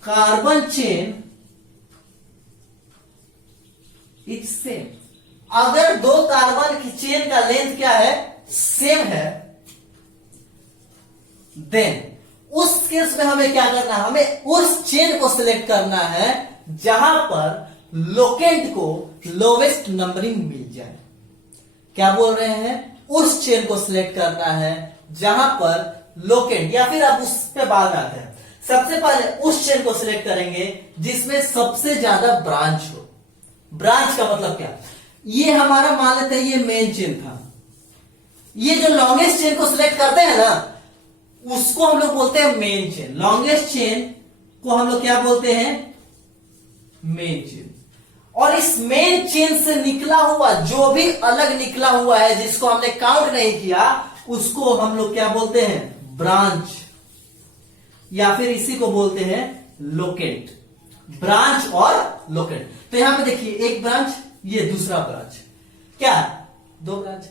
carbon chain is same, अगर 2 कार्बन की चेन का लेंथ क्या है? सेम है, देन उस केस में हमें क्या करना है? हमें उस चेन को सिलेक्ट करना है जहां पर लोकेंट को लोवेस्ट नंबरिंग मिल जाए। क्या बोल रहे हैं? उस चेन को सिलेक्ट करना है जहां पर लोकेंट, या फिर आप उस पे बाद आते हैं। सबसे पहले उस चेन को सिलेक्ट करेंगे जिसमें सबसे ज्यादा ब्रांच हो। ब्रांच का मतलब क्या? ये हमारा मान लेते हैं ये मेन चेन था, ये जो लॉन्गेस्ट चेन को सिलेक्ट करते हैं ना, उसको हम लोग बोलते हैं मेन चेन। लॉन्गेस्ट चेन को हम लोग क्या बोलते हैं? Main chain. और इस मेन चेन से निकला हुआ जो भी अलग निकला हुआ है, जिसको हमने काउंट नहीं किया, उसको हम लोग क्या बोलते हैं? ब्रांच, या फिर इसी को बोलते हैं लोकेंट। ब्रांच और लोकेंट। तो यहां पे देखिए एक ब्रांच, ये दूसरा ब्रांच, क्या 2 ब्रांच।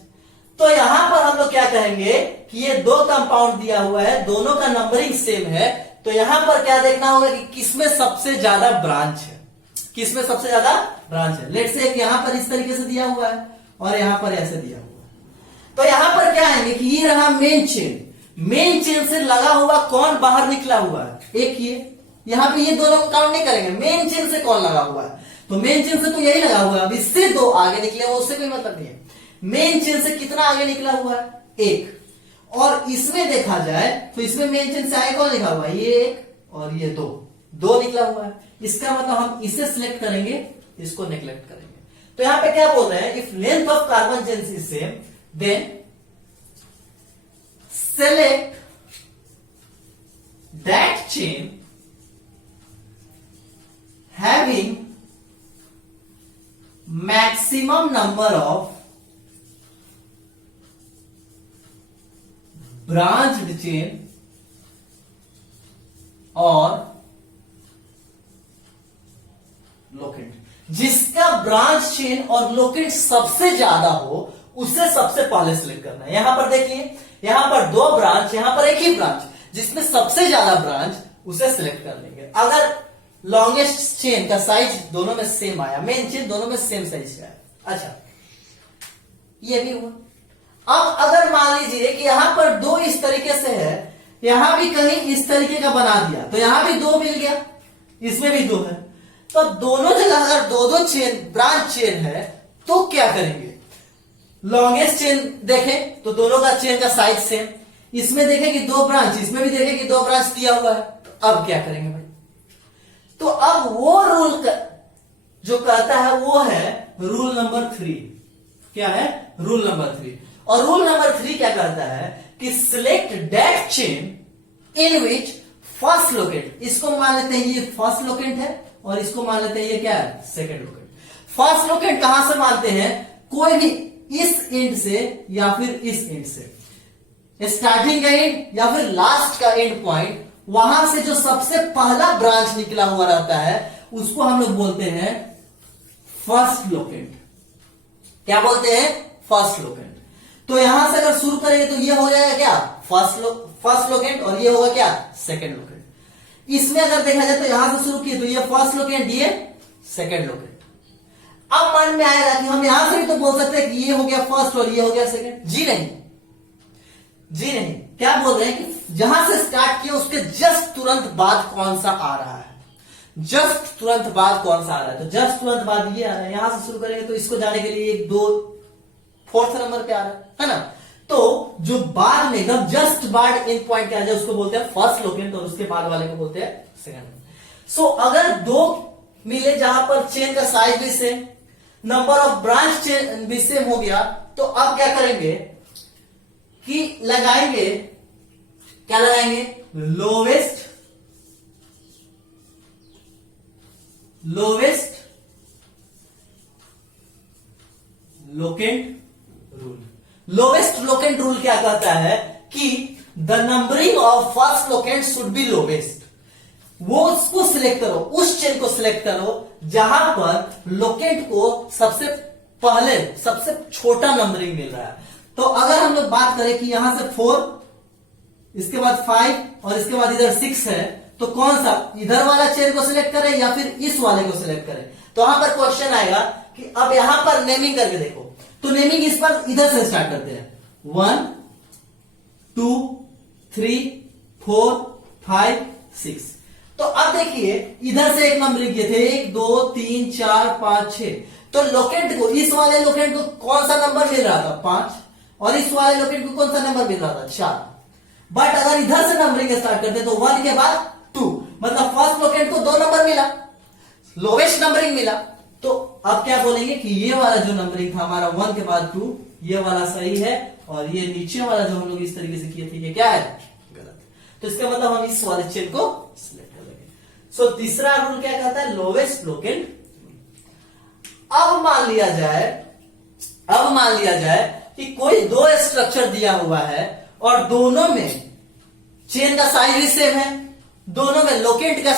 तो यहां पर हम लोग क्या कहेंगे कि ये 2 कंपाउंड दिया हुआ है, दोनों का नंबरिंग सेम है। तो यहां पर क्या देखना होगा कि किसमें सबसे ज्यादा ब्रांच है, किसमें सबसे ज्यादा ब्रांच है। लेट्स से यहां पर इस तरीके से दिया हुआ है और यहां पर ऐसे दिया हुआ है। तो यहां पर क्या आएंगे कि ये रहा मेन चेन, मेन चेन से लगा हुआ कौन बाहर निकला हुआ है, एक ये, यहां पे ये दोनों को काउंट नहीं करेंगे, मेन चेन से कौन लगा हुआ है, तो मेन चेन से तो यही लगा हुआ है। अब इससे दो आगे निकले वो उससे कोई मतलब नहीं है। मेन चेन से कितना आगे निकला हुआ है, एक, और इसमें देखा जाए तो इसमें मेन चेन से आगे कौन लिखा हुआ है, ये एक और ये दो, दो निकला हुआ है। इसका मतलब हम इसे सिलेक्ट करेंगे, इसको नेग्लेक्ट करेंगे। तो यहां पे क्या बोल रहे हैं, if length of carbon chain is same then select that chain having maximum number of branched chain और लोकेंट, जिसका ब्रांच चेन और लोकेंट सबसे ज्यादा हो उसे सबसे पहले सिलेक्ट करना है। यहां पर देखिए, यहां पर दो ब्रांच, यहां पर एक ही ब्रांच, जिसमें सबसे ज्यादा ब्रांच उसे सिलेक्ट कर लेंगे। अगर लॉन्गेस्ट चेन का साइज दोनों में सेम आया, मेन चेन दोनों में सेम साइज का है, अच्छा ये भी हुआ। अब अगर मान लीजिए कि यहां पर दो इस तरीके से है, यहां भी कहीं इस तरीके का बना दिया तो यहां भी दो मिल गया, इसमें भी दो है, तो दोनों जगह अगर दो दो चेन ब्रांच चेन है तो क्या करेंगे, लॉन्गेस्ट चेन देखें तो दोनों का चेन का साइज सेम, इसमें देखें कि दो ब्रांच, इसमें भी देखें कि दो ब्रांच दिया हुआ है, तो अब क्या करेंगे भाई, तो अब वो रूल जो कहता है वो है रूल नंबर 3। क्या है, रूल नंबर 3। और रूल नंबर 3 क्या कहता है कि select that chain in which first locant, इसको मान लेते हैं ये फर्स्ट लोकेंट है और इसको मान लेते हैं ये क्या है, सेकंड लोकेंट। फर्स्ट लोकेंट कहां से मानते हैं, कोई भी इस एंड से या फिर इस एंड से, स्टार्टिंग का एंड या फिर लास्ट का एंड पॉइंट, वहां से जो सबसे पहला ब्रांच निकला हुआ रहता है उसको हम लोग बोलते हैं फर्स्ट लोकेंट। क्या बोलते हैं, फर्स्ट लोकेंट। तो यहां से अगर शुरू करेंगे तो ये हो जाएगा क्या, फर्स्ट लोकेंट, और ये होगा क्या, सेकंड लोकेंट। इसमें अगर देखा जाए तो यहां से शुरू किए तो ये फर्स्ट लोकेंट, ये सेकंड लोकेंट। अब मन में आएगा कि हम यहां से भी तो बोल सकते हैं कि ये हो गया फर्स्ट और ये हो गया सेकंड, जी नहीं, जी नहीं। क्या बोल रहे हैं कि जहां से स्टार्ट किया उसके जस्ट तुरंत बाद कौन सा आ रहा है, जस्ट तुरंत बाद कौन सा आ रहा है, तो जस्ट तुरंत बाद ये आ रहा है। यहां से शुरू करेंगे तो इसको जाने के लिए 1 2 4th नंबर पे आ रहा है ना, तो जो बाद में एकदम जस्ट बाद इन पॉइंट क्या आ जाए उसको बोलते हैं फर्स्ट लोकेंट और उसके बाद वाले को बोलते हैं सेकंड। सो अगर दो मिले जहां पर चेन का साइज भी same, number of branch chain भी सेम हो गया, तो अब क्या करेंगे कि लगाएंगे, क्या लगाएंगे, lowest locant rule. Lowest locant rule क्या कहता है कि the numbering of first locant should be lowest. वो उसको सिलेक्ट करो, उस चेन को सिलेक्ट करो जहां पर लोकेंट को सबसे पहले सबसे छोटा नंबरिंग मिल रहा है। तो अगर हम लोग बात करें कि यहां से 4, इसके बाद 5 और इसके बाद इधर 6 है, तो कौन सा, इधर वाला चेन को सिलेक्ट करें या फिर इस वाले को सिलेक्ट करें। तो वहां पर क्वेश्चन आएगा कि अब यहां पर नेमिंग करके देखो, तो नेमिंग इस पर इधर से स्टार्ट करते हैं, 1 2 3 4 5 6। तो अब देखिए इधर से एक नंबरिंग किए थे, 1 2 3 4 5 6, तो लोकेंट को, इस वाले लोकेंट को कौन सा नंबर मिल रहा था, 5, और इस वाले लोकेंट को कौन सा नंबर मिल रहा था, 4। बट अगर इधर से नंबरिंग स्टार्ट करते तो 1 के बाद 2, मतलब फर्स्ट लोकेंट को 2 नंबर मिला, लोवेस्ट नंबरिंग मिला। तो अब क्या बोलेंगे कि ये वाला जो नंबरिंग था हमारा 1 के बाद 2, ये वाला सही है, और ये नीचे वाला जो हम लोग इस तरीके से किए थे ये क्या है, गलत। तो इसका मतलब हम इस वाले चेन को सिलेक्ट कर लेंगे। सो तीसरा रूल क्या कहता है, लोवेस्ट लोकेंट। अब मान लिया जाए कि कोई दो स्ट्रक्चर दिया हुआ है और दोनों में चेन का साइज भी सेम है, दोनों में लोकेंट का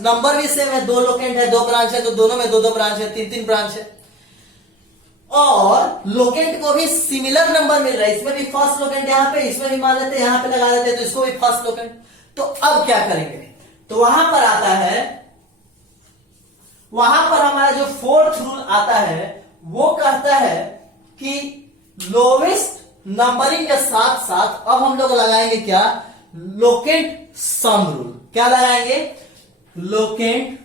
नंबर भी सेम है, 2 लोकेंट है, 2 ब्रांच है, तो दोनों में 2 ब्रांच है, 3 ब्रांच है, और लोकेंट को भी सिमिलर नंबर मिल रहा है, इसमें भी फर्स्ट लोकेंट यहां पे, इसमें भी मान लेते हैं यहां पे लगा देते हैं, तो इसको भी फर्स्ट लोकेंट। तो अब क्या करेंगे, तो वहां पर आता है वहां पर हमारा जो फोर्थ रूल आता है वो कहता है कि लोवेस्ट नंबरिंग के साथ साथ अब हम लोग लगाएंगे क्या, लोकेंट सम रूल। क्या लगाएंगे, लोकेंट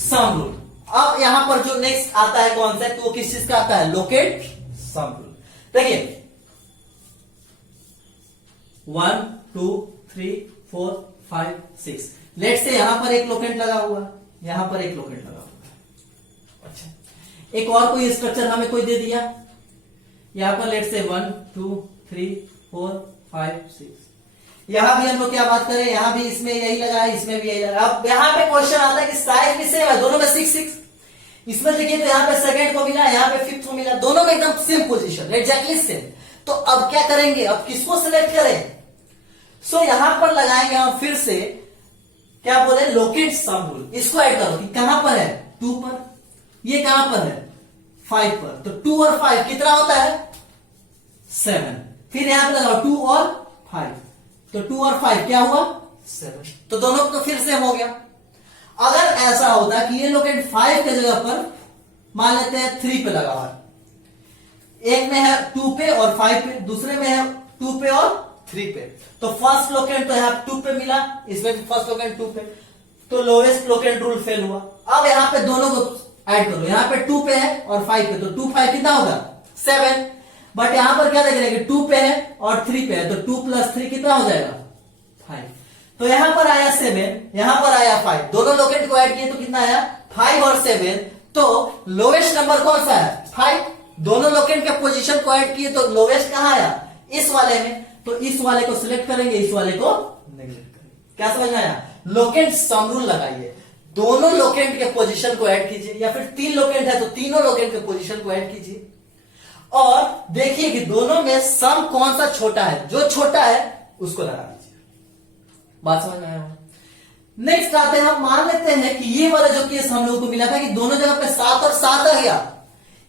सम रूल। अब यहां पर जो नेक्स्ट आता है कॉन्सेप्ट वो किस चीज का आता है, लोकेट सम रूल। देखिए 1 2 3 4 5 6, लेट से यहां पर एक लोकेंट लगा हुआ है, यहां पर एक लोकेंट लगा हुआ है। अच्छा, एक और कोई स्ट्रक्चर हमें कोई दे दिया, यहां पर लेट से 1 2 3 4 5 6, यहां भी हम लोग क्या बात करें, यहां भी इसमें यही लगा है, इसमें भी यही लगा। अब यहां पे क्वेश्चन आता है कि साइज भी सेम है, दोनों में 6 6। इसमें देखिए तो यहां पे सेकंड को मिला, यहां पे फिफ्थ को मिला, दोनों में एकदम सेम पोजीशन, एग्जैक्टली सेम। तो अब क्या करेंगे, अब किसको सिलेक्ट करें, सो यहां पर लगाएंगे हम फिर से क्या बोले, लोकेट सम रूल। इसको ऐड करो कि कहां पर है, 2 पर, ये कहां पर है 5 पर, तो 2 और 5 कितना होता है 7। फिर यहां पे लगाओ 2 और 5, तो 2 और 5 क्या हुआ 7, तो दोनों तो फिर सेम हो गया। अगर ऐसा होता कि ये लोकेट 5 के जगह पर मान लेते हैं 3 पे लगा हुआ, एक में है 2 पे और 5 पे, दूसरे में है 2 पे और 3 पे, तो फर्स्ट लोकेंट तो यहां 2 पे मिला, इसमें भी फर्स्ट लोकेंट 2 पे, तो लोएस्ट लोकेंट रूल फेल हुआ। अब यहां पे दोनों को ऐड करो, यहां पे 2 पे है और 5 पे, तो 2 5 कितना होगा 7, बट यहां पर क्या देख रहे हैं 2 पे है और 3 पे है, तो 2 + 3 कितना हो जाएगा 5, तो यहां पर आया 7, यहां पर आया 5, दोनों लोकेंट को ऐड किए तो कितना आया 5 और 7, तो लोएस्ट नंबर कौन सा है 5। दोनों लोकेंट के पोजीशन को ऐड किए तो लोएस्ट कहां आया, इस वाले में, तो इस वाले को सिलेक्ट करेंगे, इस वाले को नेग्लेक्ट करेंगे। क्या समझ में आया, लोकेंट सम रूल लगाइए, दोनों लोकेंट के पोजीशन को ऐड कीजिए, या फिर 3 लोकेंट है तो तीनों लोकेंट के पोजीशन को ऐड कीजिए और देखिए कि दोनों में सम कौन सा छोटा है, जो छोटा है उसको लगा दीजिए। बात समझ में आया। नेक्स्ट आते हैं, हम मान लेते हैं कि ये वाला जो केस हम लोगों को मिला था कि दोनों जगह पे 7 और 7 आ गया,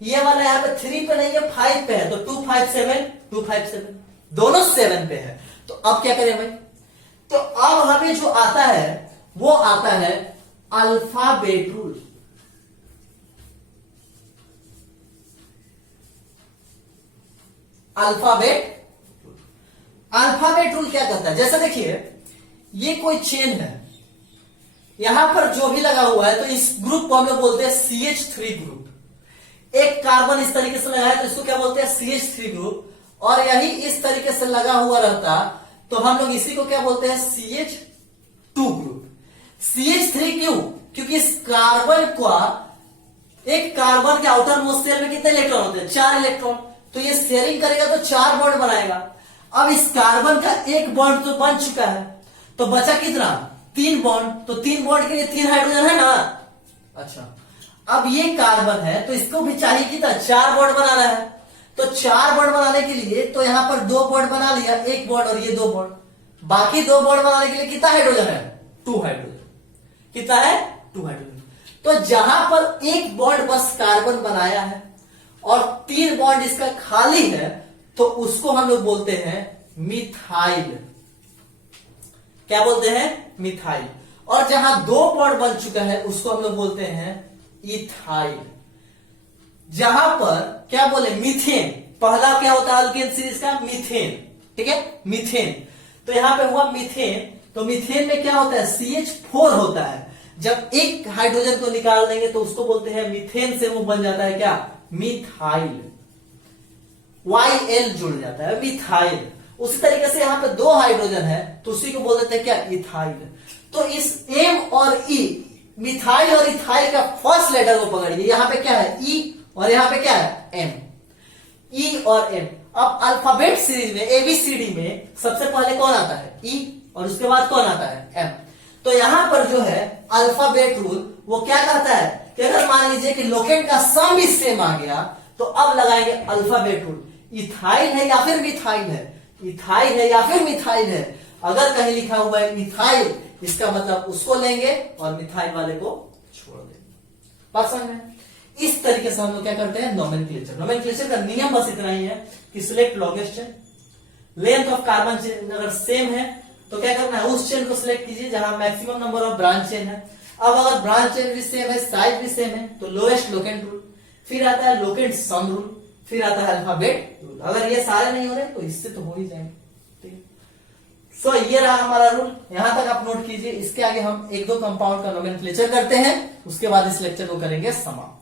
ये वाला यहाँ पे 3 पे नहीं है 5 पे है, तो 2 5 7 2 5 7, दोनों 7 पे है। तो अब क्या करें भाई, तो अब हमें जो आता है वो आता है अल्फाबेट रूल। अल्फाबेट रूल क्या करता है, जैसे देखिए ये कोई चेन है, यहां पर जो भी लगा हुआ है तो इस ग्रुप को हम लोग बोलते हैं CH3 ग्रुप। एक कार्बन इस तरीके से लगा है तो इसको क्या बोलते हैं CH3 ग्रुप, और यही इस तरीके से लगा हुआ रहता तो हम लोग इसी को क्या बोलते हैं CH2 ग्रुप। CH3 क्यों, क्योंकि इस कार्बन का, एक कार्बन के आउटर मोस्ट शेल में कितने इलेक्ट्रॉन होते हैं 4 इलेक्ट्रॉन, तो ये शेयरिंग करेगा तो 4 बॉन्ड बनाएगा। अब इस कार्बन का एक बॉन्ड तो बन चुका है, तो बचा कितना 3 बॉन्ड, तो 3 बॉन्ड के लिए 3 हाइड्रोजन है ना। अच्छा, अब ये कार्बन है तो इसको भी चाहिए कितना 4 बॉन्ड बनाना है, तो 4 बॉन्ड बनाने के लिए तो यहां पर 2 बॉन्ड बना लिया, एक बॉन्ड और ये 2 बॉन्ड, बाकी 2 बॉन्ड बनाने के लिए कितना हाइड्रोजन है 2 हाइड्रोजन, कितना है 2 हाइड्रोजन। तो जहां पर एक बॉन्ड बस कार्बन बनाया है और 3 बॉन्ड इसका खाली है तो उसको हम लोग बोलते हैं मिथाइल। क्या बोलते हैं मिथाइल। और जहां 2 बॉन्ड बन चुका है उसको हम लोग बोलते हैं इथाइल। जहां पर क्या बोले मीथेन, पहला क्या होता है अल्केन सीरीज का मीथेन, ठीक है मीथेन, तो यहां पे हुआ मीथेन, तो मीथेन में क्या होता है CH4 होता है, जब एक हाइड्रोजन को निकाल देंगे तो उसको बोलते हैं मीथेन, से वो बन जाता है क्या मिथाइल, YL जुड़ जाता है मिथाइल। उसी तरीके से यहां पे 2 हाइड्रोजन है तो उसी को बोल देते हैं क्या इथाइल। तो इस M और E, मिथाइल और इथाइल का फर्स्ट लेटर को पकड़िए, यहां पे क्या है E और यहां पे क्या है M, E और M। अब अल्फाबेट सीरीज में ABCD में सबसे पहले कौन आता है E और उसके बाद कौन आता है M। तो यहां पर जो है अल्फाबेट रूल वो क्या कहता है कि अगर मान लीजिए कि लोकेंट का सम भी सेम आ गया तो अब लगाएंगे अल्फाबेट रूल, इथाइल है या फिर मिथाइल है, इथाइल है या फिर मिथाइल है। अगर कहीं लिखा हुआ है मिथाइल इसका मतलब उसको लेंगे और मिथाइल वाले को छोड़ देंगे। पसंद है। इस तरीके से हम लोग क्या करते हैं नोमेनक्लेचर। नोमेनक्लेचर का नियम बस इतना ही है कि select longest chain, length of carbon chain अगर सेम है तो क्या करना है, उस चेन को सिलेक्ट कीजिए जहां maximum number of branch chain है। अब अगर ब्रांच चेन भी सेम है, साइज भी सेम है, तो लोएस्ट लोकेंट रूल, फिर आता है लोकेंट सम रूल, फिर आता है अल्फाबेट रूल। अगर ये सारे नहीं हो रहे तो इससे तो हो ही जाएंगे। ठीक है, सो ये रहा हमारा रूल, यहां तक आप नोट कीजिए। इसके आगे हम एक दो कंपाउंड का नोमेनक्लेचर करते हैं, उसके बाद इस लेक्चर को करेंगे समाप्त।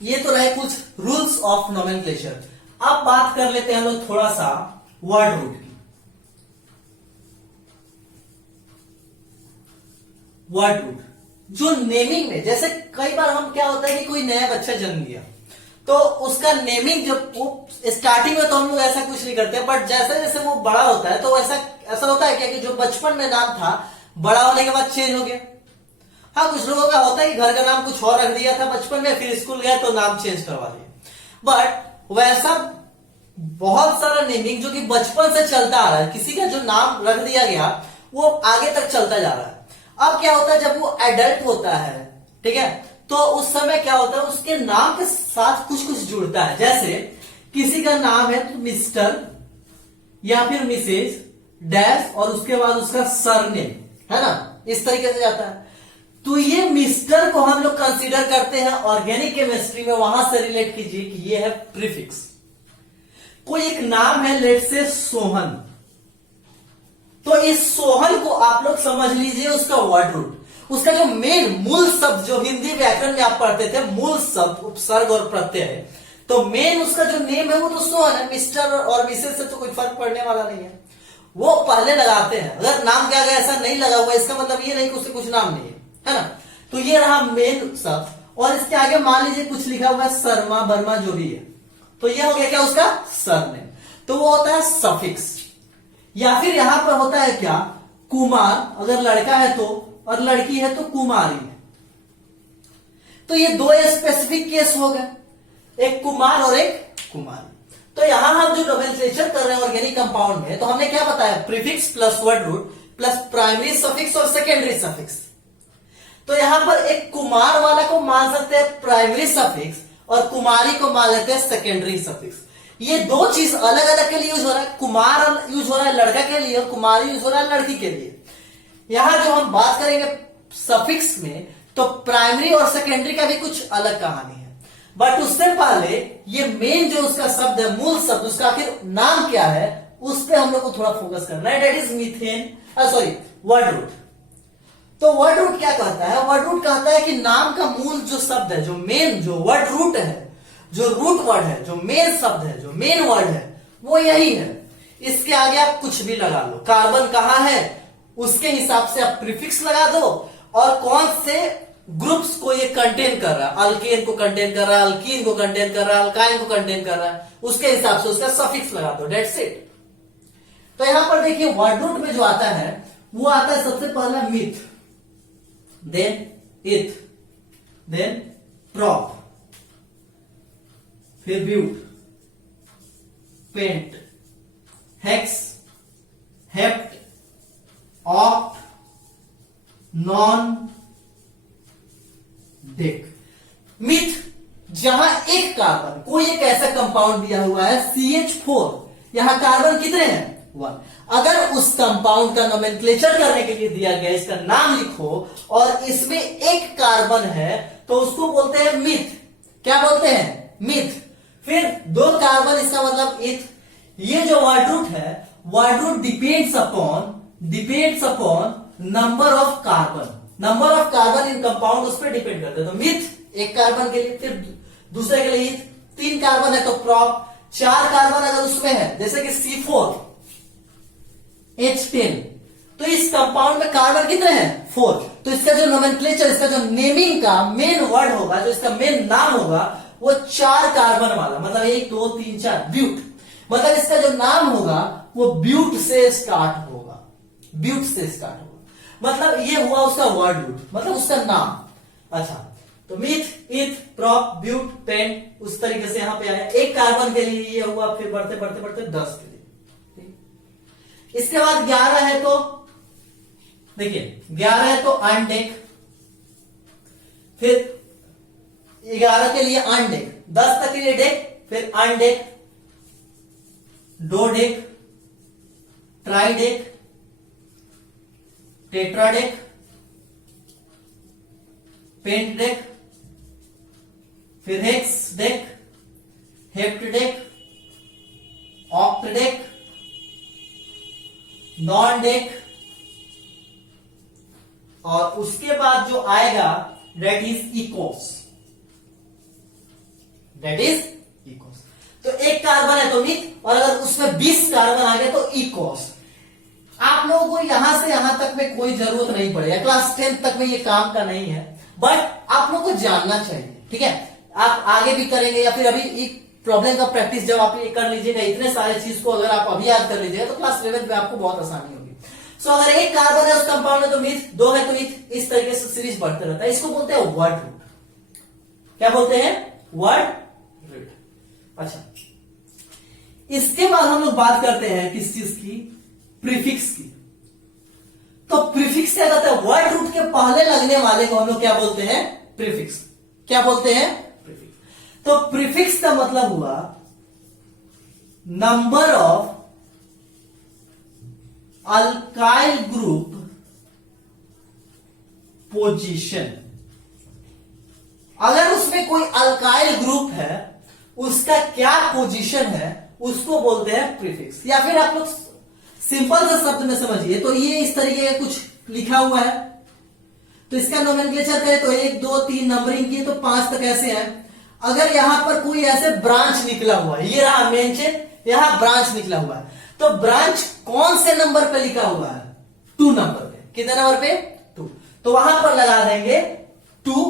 ये तो रहे कुछ रूल्स ऑफ नोमेनक्लेचर। अब बात कर लेते हैं हम लोग थोड़ा सा वर्ड रूट की। वर्ड रूट जो नेमिंग में, जैसे कई बार हम क्या होता है कि कोई नया बच्चा जन्म लिया तो उसका नेमिंग जब वो स्टार्टिंग में तो हम लोग ऐसा कुछ नहीं करते, बट जैसे जैसे वो बड़ा होता है तो ऐसा होता है क्या कि जो बचपन में नाम था बड़ा होने के बाद चेंज हो गया। हाँ, कुछ लोगों का होता है कि घर का नाम कुछ और रख दिया था बचपन में, फिर स्कूल गया तो नाम चेंज करवा दिया। बट वैसा बहुत सारा नेमिंग जो कि बचपन से चलता आ रहा है, किसी का जो नाम रख दिया गया वो आगे तक चलता जा रहा है। अब क्या होता है, जब वो एडल्ट होता है, ठीक है, तो उस समय क्या होता है, उसके नाम के साथ कुछ कुछ जुड़ता है। जैसे किसी का नाम है तो मिस्टर या फिर मिसेज डैश और उसके बाद उसका सरनेम, है ना, इस तरीके से जाता है। तो ये मिस्टर को हम लोग कंसीडर करते हैं ऑर्गेनिक केमिस्ट्री में, वहां से रिलेट कीजिए कि ये है प्रीफिक्स। कोई एक नाम है लेट से सोहन, तो इस सोहन को आप लोग समझ लीजिए उसका वर्ड रूट, उसका जो मेन मूल शब्द जो हिंदी व्याकरण में आप पढ़ते थे, मूल शब्द उपसर्ग और प्रत्यय है, तो मेन उसका जो नेम है वो तो सोहन है। मिस्टर और मिसेज से तो कोई फर्क पड़ने वाला नहीं है, वो पहले लगाते हैं। अगर नाम के आगे ऐसा नहीं लगा हुआ इसका मतलब ये नहीं कि उससे कुछ नाम नहीं है ना। तो ये रहा मेन शब्द, और इसके आगे मान लीजिए कुछ लिखा हुआ है शर्मा वर्मा जो भी है, तो ये हो गया क्या उसका सरनेम, तो वो होता है सफिक्स। या फिर यहां पर होता है क्या, कुमार, अगर लड़का है तो, और लड़की है तो कुमारी है। तो ये दो स्पेसिफिक केस हो गए, एक कुमार और एक कुमारी। तो यहां हम जो नोमेनक्लेचर कर रहे हैं ऑर्गेनिक कंपाउंड में, तो हमने क्या बताया, prefix plus word root plus primary suffix और सेकेंडरी सफिक्स। तो यहां पर एक कुमार वाला को मान सकते हैं प्राइमरी सफिक्स और कुमारी को मान लेते हैं सेकेंडरी सफिक्स। ये दो चीज अलग अलग के लिए यूज हो रहा है, कुमार यूज हो रहा है लड़का के लिए और कुमारी यूज हो रहा है लड़की के लिए। यहां जो हम बात करेंगे सफिक्स में, तो प्राइमरी और सेकेंडरी का भी कुछ अलग कहानी है। बट उससे पहले ये मेन जो उसका शब्द है, मूल शब्द, उसका आखिर नाम क्या है, उस पर हम लोग को थोड़ा फोकस करना है, that is methane, sorry word root. तो वर्ड रूट क्या कहता है, वर्ड रूट कहता है कि नाम का मूल जो शब्द है, जो मेन जो वर्ड रूट है, जो रूट वर्ड है, जो मेन शब्द है, जो मेन वर्ड है, वो यही है। इसके आगे आप कुछ भी लगा लो, कार्बन कहां है उसके हिसाब से आप प्रीफिक्स लगा दो, और कौन से ग्रुप्स को ये कंटेन कर रहा है, अल्केन को कंटेन कर रहा है, अल्कीन को कंटेन कर रहा है, अल्काइन को कंटेन कर रहा है, उसके हिसाब से उसका सफिक्स लगा दो, डेट्स इट। तो यहां पर देखिए वर्ड रूट में जो आता है वो आता है सबसे पहला meth, then eth, then prop, फिर but, pent, hex, hept, oct, non, dec. Meth जहां एक कार्बन, कोई एक ऐसा कंपाउंड दिया हुआ है CH4, यहां कार्बन कितने हैं, 1। अगर उस कंपाउंड का नोमेनक्लेचर करने के लिए दिया गया, इसका नाम लिखो और इसमें एक कार्बन है, तो उसको बोलते हैं मिथ। क्या बोलते हैं, मिथ। फिर दो कार्बन, इसका मतलब इथ। ये जो वर्ड रूट है, word root depends upon number of carbon. Number of carbon in compound उस पर डिपेंड करते हैं। तो मिथ एक कार्बन के लिए, फिर दूसरे के लिए इथ, 3 कार्बन है तो प्रॉप, 4 कार्बन अगर उसमें है जैसे कि C4 H10, तो इस कंपाउंड में कार्बन कितने हैं, 4। तो इसका जो नोमेनक्लेचर, इसका जो नेमिंग का मेन वर्ड होगा, जो इसका मेन नाम होगा, वो 4 कार्बन वाला, मतलब 1 2 3 4 ब्यूट। मतलब इसका जो नाम होगा वो ब्यूट से स्टार्ट होगा, ब्यूट से स्टार्ट होगा। मतलब ये हुआ उसका वर्ड रूट, मतलब उसका नाम। अच्छा, तो मिथ, इथ, प्रॉप, ब्यूट, पेंट, उस तरीके से यहां पे आया। एक कार्बन के लिए ये हुआ, फिर बढ़ते बढ़ते बढ़ते 10 के लिए। इसके बाद 11 है, तो देखिए 11 है तो अनडेक, फिर 11 के लिए अनडेक, 10 तक के लिए डेक, फिर अनडेक, डोडेक, ट्राइडेक, टेट्राडेक, पेंटडेक, फिर हेक्सडेक, हेप्टडेक, ऑक्टडेक, नॉनडेक, और उसके बाद जो आएगा that is Eeco, that is Eeco. तो एक कार्बन है तो मिथ, और अगर उसमें 20 कार्बन आ गए तो इकोस। आप लोगों को यहां से यहां तक में कोई जरूरत नहीं पड़ेगा, क्लास 10 तक में ये काम का नहीं है, बट आप लोग को जानना चाहिए, ठीक है। आप आगे भी करेंगे या फिर अभी एक प्रॉब्लम का प्रैक्टिस जब आप ये कर लीजिएगा, इतने सारे चीज को अगर आप अभी याद कर लीजिएगा तो क्लास 11 में आपको बहुत आसानी होगी। सो अगर एक कार्बन है उस कंपाउंड में तो मिथ, 2 है तो मिथ, इस तरीके से सीरीज बढ़ते रहता है। इसको बोलते हैं वर्ड रूट। क्या बोलते हैं? Word root. अच्छा, इसके बाद हम लोग बात करते हैं किस चीज की? प्रीफिक्स की। तो प्रीफिक्स क्या कहते हैं? वर्ड रूट के पहले लगने वाले को हम लोग क्या बोलते हैं? प्रीफिक्स। क्या बोलते हैं? प्रीफिक्स। तो प्रीफिक्स का मतलब हुआ number of alkyl group position. अगर उसमें कोई अल्काइल ग्रुप है, उसका क्या पोजीशन है, उसको बोलते हैं प्रीफिक्स। या फिर आप लोग सिंपल से शब्द में समझिए तो ये इस तरीके का कुछ लिखा हुआ है, तो इसका नोमेनक्लेचर करें तो 1 2 3 नंबरिंग की तो 5 तक ऐसे है। अगर यहां पर कोई ऐसे ब्रांच निकला हुआ है, ये रहा मेन चेन, यहां ब्रांच निकला हुआ है, तो ब्रांच कौन से नंबर पे लिखा हुआ है? 2 नंबर पे। कितने नंबर पे? 2। तो वहां पर लगा देंगे 2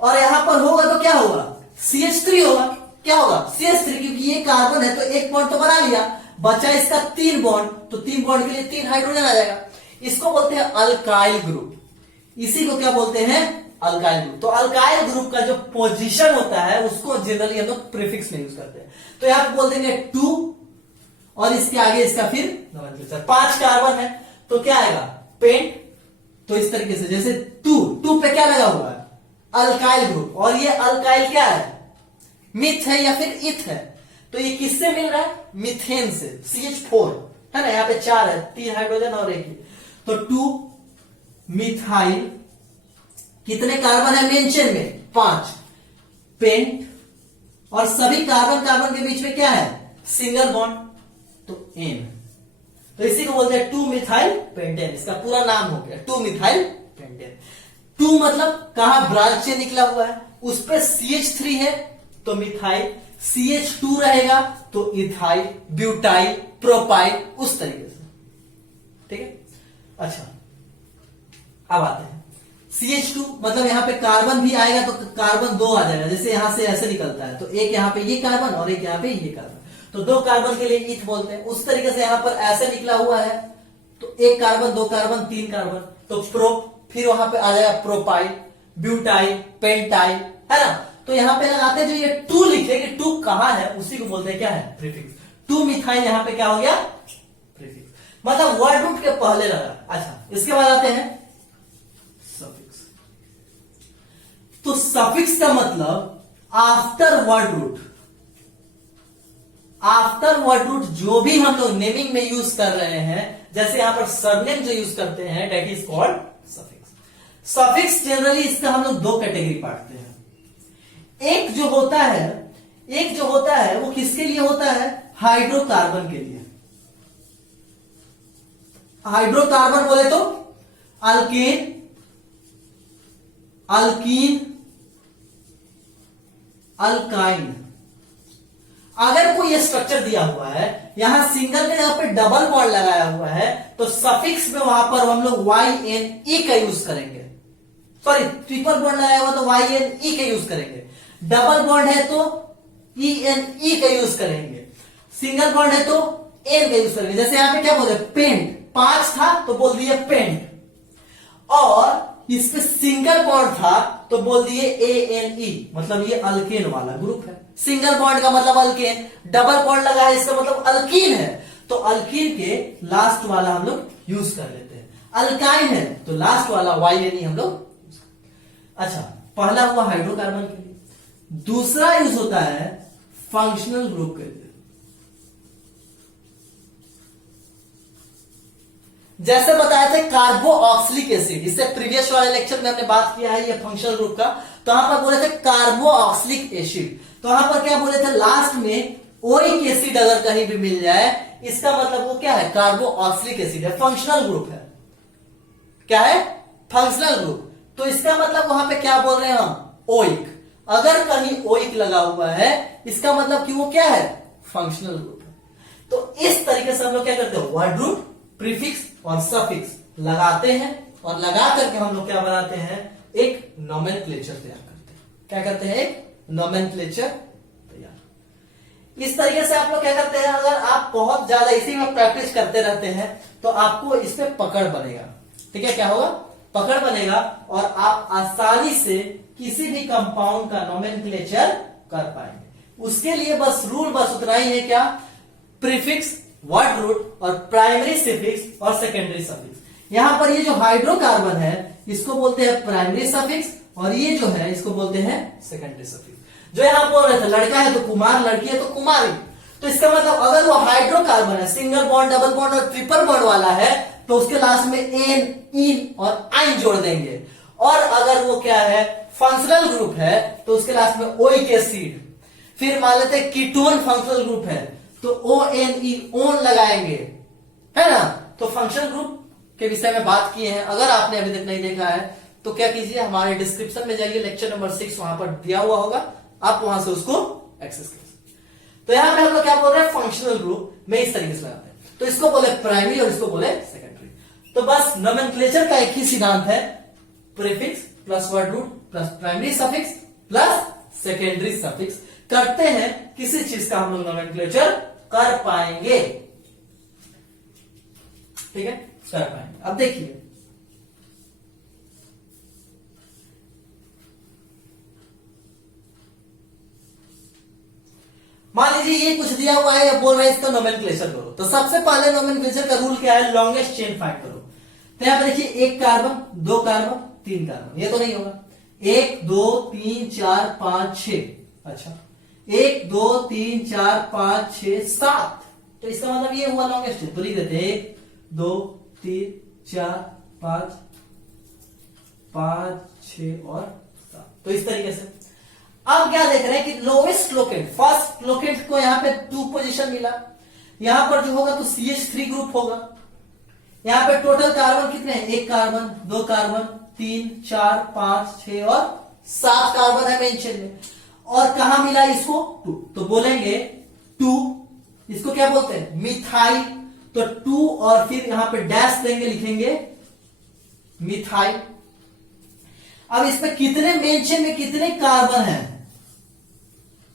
और यहां पर होगा तो क्या होगा? CH3 होगा। क्या होगा? CH3, क्योंकि ये कार्बन है तो एक बॉन्ड तो बना लिया, बचा इसका 3 बॉन्ड, तो 3 बॉन्ड के लिए 3 हाइड्रोजन आ जाएगा। इसको बोलते हैं अल्काइल ग्रुप। इसी को क्या बोलते हैं? Alkyl group. तो अल्काइल ग्रुप का जो पोजीशन होता है उसको जनरली हम लोग प्रीफिक्स में यूज करते हैं। तो यहां पे बोल देंगे 2 और इसके आगे इसका फिर नोमेनक्लेचर। 5 कार्बन है तो क्या आएगा? पेंट। तो इस तरीके से जैसे 2 पे क्या लगा हुआ है? Alkyl group. और ये अल्काइल क्या है? मिथ है या फिर इथ है। तो ये किससे मिल रहा है? मिथेन से। CH4 है ना, यहां पे 4 है, 3 हाइड्रोजन और 1। तो 2 मिथाइल, कितने कार्बन है मेन चेन में? 5 पेंट, और सभी कार्बन कार्बन के बीच में क्या है? सिंगल बॉन्ड, तो एन। तो इसी को बोलते हैं 2 मिथाइल पेंटेन। इसका पूरा नाम हो गया 2 मिथाइल पेंटेन। 2 मतलब कहां ब्रांच से निकला हुआ है, उस पे CH3 है तो मिथाइल, CH2 रहेगा तो इथाइल, ब्यूटाइल, प्रोपाइल, उस तरीके से। ठीक है। अच्छा, अब आते हैं CH2 मतलब यहां पे कार्बन भी आएगा तो कार्बन 2 आ जाएगा। जैसे यहां से ऐसे निकलता है तो एक यहां पे ये कार्बन और एक यहां पे ये कार्बन, तो 2 कार्बन के लिए इथ बोलते हैं। उस तरीके से यहां पर ऐसे निकला हुआ है तो 1 कार्बन 2 कार्बन 3 कार्बन, तो प्रो, फिर वहां पे आ जाएगा प्रोपाइल, ब्यूटाइल, पेंटाइल, है ना। तो यहां पे लगाते हैं जो ये 2 लिखे कि 2 कहां है, उसी को बोलते हैं क्या है? प्रीफिक्स। 2 मिथाइल यहां पे क्या हो गया? प्रीफिक्स, मतलब वर्ड रूट के पहले लगा। अच्छा, इसके बाद आते हैं सफिक्स। तो सफिक्स का मतलब after word root. After word root जो भी हम लोग नेमिंग में यूज कर रहे हैं, जैसे यहां पर सरनेम जो यूज करते हैं, that is called suffix. Suffix generally इसका हम लोग 2 कैटेगरी बांटते हैं। एक जो होता है वो किसके लिए होता है? हाइड्रोकार्बन के लिए। हाइड्रोकार्बन बोले तो अल्केन, अल्कीन, अल्काइन। अगर कोई ये स्ट्रक्चर दिया हुआ है, यहां सिंगल के जगह पे डबल बॉन्ड लगाया हुआ है, तो सफिक्स में वहां पर हम लोग YNE का यूज करेंगे। सॉरी, ट्रिपल बॉन्ड लगाया हुआ तो YNE का यूज करेंगे। डबल बॉन्ड है तो ENE का यूज करेंगे। सिंगल बॉन्ड है तो N का यूज करेंगे। जैसे यहां पे क्या बोले? पेंट। 5 था तो बोल दिए पेंट, और इस पे सिंगल बॉन्ड था तो बोल दिए ANE, मतलब ये अल्केन वाला ग्रुप है। सिंगल बॉन्ड का मतलब अल्केन, डबल बॉन्ड लगा है इसका मतलब अल्कीन है, तो अल्कीन के लास्ट वाला हम लोग यूज कर लेते हैं। अल्काइन है तो लास्ट वाला YNE हम लोग। अच्छा, पहला हुआ हाइड्रोकार्बन के लिए। दूसरा यूज होता है फंक्शनल ग्रुप के लिए। जैसे बताया था कार्बोऑक्सिलिक एसिड, इससे प्रीवियस वाले लेक्चर में हमने बात किया है ये फंक्शनल ग्रुप का, तो यहां पर बोले थे कार्बोऑक्सिलिक एसिड, तो यहां पर क्या बोले थे लास्ट में ओइक एसिड अगर कहीं भी मिल जाए इसका मतलब वो क्या है, कार्बोऑक्सिलिक एसिड है, फंक्शनल ग्रुप है। क्या है, फंक्शनल ग्रुप। तो इसका मतलब वहां पे क्या बोल रहे हैं हम, ओइक। अगर कहीं ओइक लगा हुआ है इसका मतलब कि वो क्या है, फंक्शनल ग्रुप है। तो इस तरीके से हम लोग क्या करते हैं, वर्ड रूट, प्रीफिक्स और सफिक्स लगाते हैं और लगा करके हम लोग क्या बनाते हैं, एक नोमेनक्लेचर तैयार करते हैं। क्या करते हैं, एक नोमेनक्लेचर तैयार। इस तरीके से आप लोग क्या करते हैं, अगर आप बहुत ज्यादा इसी में प्रैक्टिस करते रहते हैं तो आपको इस पे पकड़ बनेगा। ठीक है, क्या होगा, पकड़ बनेगा और आप आसानी से किसी भी कंपाउंड का नोमेनक्लेचर कर पाएंगे। उसके लिए बस रूल बस उतना ही है, क्या, प्रीफिक्स, वर्ड रूट और प्राइमरी सफिक्स और सेकेंडरी सफिक्स। यहां पर ये जो हाइड्रोकार्बन है इसको बोलते हैं प्राइमरी सफिक्स और ये जो है इसको बोलते हैं सेकेंडरी सफिक्स। जो यहां बोल रहे थे लड़का है तो कुमार, लड़की है तो कुमारी, तो इसका मतलब अगर वो हाइड्रोकार्बन है, सिंगल बॉन्ड, डबल बॉन्ड और ट्रिपल बॉन्ड वाला है तो उसके लास्ट में एन, इन और आइन जोड़ देंगे। और अगर वो क्या है, फंक्शनल ग्रुप है तो उसके लास्ट में ओइक एसिड। फिर मान लेते हैं कीटोन फंक्शनल ग्रुप है तो ओ एन ई, ओन लगाएंगे, है ना। तो फंक्शनल ग्रुप के विषय में बात किए हैं। अगर आपने अभी तक नहीं देखा है तो क्या कीजिए, हमारे डिस्क्रिप्शन में जाइए, लेक्चर नंबर 6 वहां पर दिया हुआ होगा, आप वहां से उसको एक्सेस कीजिए। तो यहां पे हम लोग क्या बोल रहे हैं, फंक्शनल ग्रुप में इस तरीके से लगाते हैं। तो इसको बोले प्राइमरी और इसको बोले सेकेंडरी। तो बस नोमेनक्लेचर का एक ही सिद्धांत है, prefix plus word root plus primary suffix plus secondary suffix करते हैं, किसी चीज का हम लोग नोमेनक्लेचर कर पाएंगे। ठीक है, कर पाएंगे। अब देखिए, मान लीजिए ये कुछ दिया हुआ है, बोल रहे हैं इसका नोमेनक्लेचर करो। तो सबसे पहले नोमेनक्लेचर का रूल क्या है, लॉन्गेस्ट चेन फाइंड करो। तो यहां पर देखिए, एक कार्बन, दो कार्बन, तीन कार्बन, ये तो नहीं होगा। 1 2 3 4 5 6, अच्छा 1 2 3 4 5 6 7, तो इसका मतलब ये हुआ लॉन्गेस्ट चेन। तो लिख देते हैं 1 2 3 4 5 5 6 और 7। तो इस तरीके से अब क्या देख रहे हैं कि लोवेस्ट लोकेंट, फर्स्ट लोकेंट को यहां पे 2 पोजीशन मिला, यहां पर जो होगा तो CH3 ग्रुप होगा। यहां पे टोटल कार्बन कितने हैं, 1 कार्बन, 2 कार्बन, 3 4 5 6 और 7 कार्बन है मेन चेन में। और कहां मिला इसको, 2, तो बोलेंगे 2, इसको क्या बोलते हैं, मिथाइल। तो 2 और फिर यहां पे डैश देंगे, लिखेंगे मिथाइल। अब इसमें कितने मेन चेन में कितने कार्बन हैं,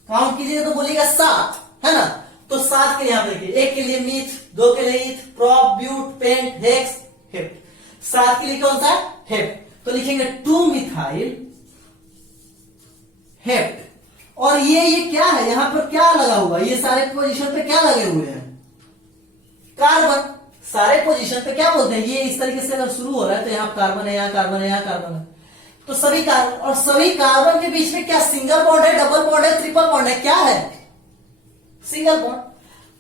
काउंट कीजिएगा तो बोलिएगा 7, है ना। तो 7 के यहां देखिए, 1 के लिए मीथ, 2 के लिए eth, prop, but, pent, hex, hept. 7 के लिए कौन सा, हेप्ट। तो लिखेंगे 2 मिथाइल हेप्ट। और ये क्या है, यहां पर क्या लगा हुआ, ये सारे पोजीशन पे क्या लगे हुए हैं, कार्बन। सारे पोजीशन पे क्या बोलते हैं, ये इस तरीके से अगर शुरू हो रहा है तो यहां कार्बन है, यहां कार्बन है, यहां कार्बन है, तो सभी कार्बन। और सभी कार्बन के बीच में क्या सिंगल बॉन्ड है, डबल बॉन्ड है, ट्रिपल बॉन्ड है, क्या है, सिंगल बॉन्ड।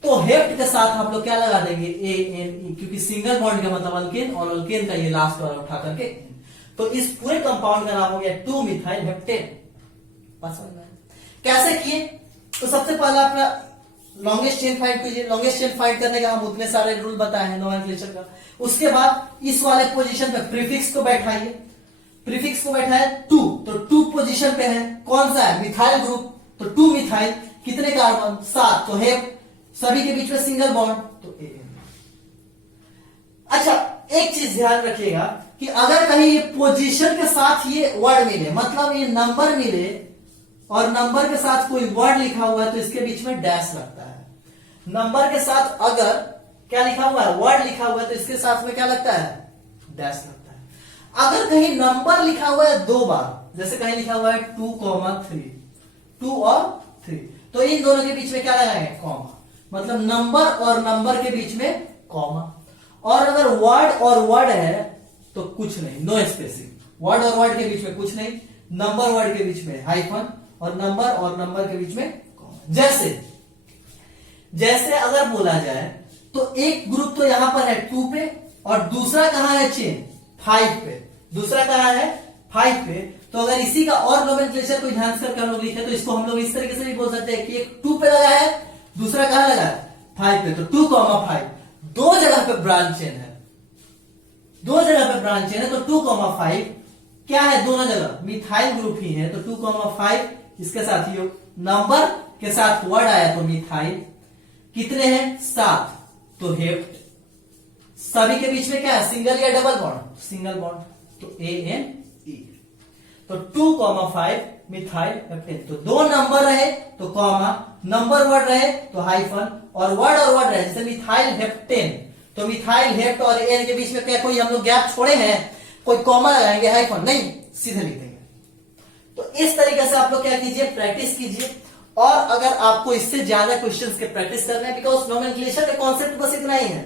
तो हेप्ट के साथ हम लोग क्या लगा देंगे, ए एन ई, क्योंकि सिंगल बॉन्ड का मतलब अल्केन और अल्केन का ये लास्ट वाला उठा करके, तो इस पूरे कंपाउंड का नाम हो गया 2 मिथाइल हेप्टेन। कैसे किए, तो सबसे पहले अपना लॉन्गेस्ट चेन फाइंड कीजिए। लॉन्गेस्ट चेन फाइंड करने का हम उतने सारे रूल बताए हैं नोमेनक्लेचर का। उसके बाद इस वाले पोजीशन पे प्रीफिक्स को बैठाइए, प्रीफिक्स को बैठाए 2, तो 2 पोजीशन पे है, कौन सा है, मिथाइल ग्रुप, तो 2 मिथाइल, कितने कार्बन, 7, तो हेप, सभी के बीच में सिंगल बॉन्ड, तो ए। अच्छा, एक चीज ध्यान रखिएगा कि अगर कहीं ये पोजीशन के साथ ये वर्ड मिले, मतलब ये नंबर मिले और नंबर के साथ कोई वर्ड लिखा हुआ है तो इसके बीच में डैश लगता है। नंबर के साथ अगर क्या लिखा हुआ है, वर्ड लिखा हुआ है, तो इसके साथ में क्या लगता है, डैश लगता है। अगर कहीं नंबर लिखा हुआ है 2 बार, जैसे कहीं लिखा हुआ है 2,3, 2 और 3, तो इन दोनों के बीच में क्या लगाएंगे, कॉमा, मतलब नंबर और नंबर के बीच में कॉमा। और अगर वर्ड और वर्ड है तो कुछ नहीं, नो स्पेसिंग, वर्ड और वर्ड के बीच में कुछ नहीं, नंबर वर्ड के बीच में हाइफन और नंबर के बीच में कॉमा। जैसे अगर बोला जाए तो एक ग्रुप तो यहां पर है 2 पे और दूसरा कहां है चेन 5 पे, दूसरा कहां है 5 पे। तो अगर इसी का और नोमेनक्लेचर को ध्यान से करके हम लोग लिखे तो इसको हम लोग इस तरीके से भी बोल सकते हैं कि एक 2 पे लगा है, दूसरा कहां लगा है 5 पे, तो 2,5 दो जगह पे ब्रांच चेन है, दो जगह पे ब्रांच चेन है, तो 2,5 क्या है दोनों जगह मिथाइल ग्रुप ही है, तो 2,5 इसके साथ ही नंबर के साथ वर्ड आया तो मिथाइल, कितने हैं 7, तो हेप्ट, सभी के बीच में क्या है सिंगल या डबल बॉन्ड, सिंगल बॉन्ड, तो ANE, तो 2,5 मिथाइल हेप्टेन, तो दो नंबर रहे तो कॉमा, नंबर वर्ड रहे तो हाइफन, और वर्ड रहे जैसे मिथाइल हेप्टेन, तो मिथाइल हेप्ट और एन के बीच में क्या कोई हम लोग गैप छोड़े हैं, कोई कॉमा लगाएंगे हाइफन नहीं, सीधे लिख देंगे। तो इस तरीके से आप लोग क्या कीजिए प्रैक्टिस कीजिए, और अगर आपको इससे ज्यादा क्वेश्चंस के प्रैक्टिस करना है, बिकॉज नोमेनक्लेचर का कॉन्सेप्ट बस इतना ही है,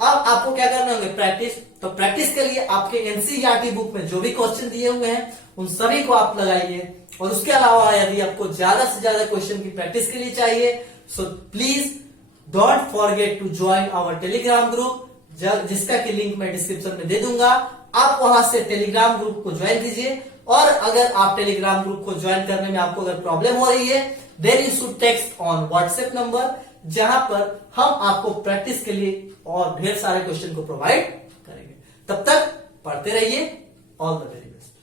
अब आपको क्या करना होगा प्रैक्टिस। तो प्रैक्टिस के लिए आपके एनसीईआरटी बुक में जो भी क्वेश्चन दिए हुए हैं उन सभी को आप लगाइए, और उसके अलावा यदि आपको ज्यादा से ज्यादा क्वेश्चन की प्रैक्टिस के लिए चाहिए so please don't forget to join our Telegram group, जिसका की लिंक मैं डिस्क्रिप्शन में दे दूंगा। आप वहां से टेलीग्राम ग्रुप को ज्वाइन कीजिए, और अगर आप टेलीग्राम ग्रुप को ज्वाइन करने में आपको अगर प्रॉब्लम हो रही है then you should text on WhatsApp number, जहां पर हम आपको प्रैक्टिस के लिए और ढेर सारे क्वेश्चन को प्रोवाइड करेंगे। तब तक पढ़ते रहिए, ऑल द वेरी बेस्ट।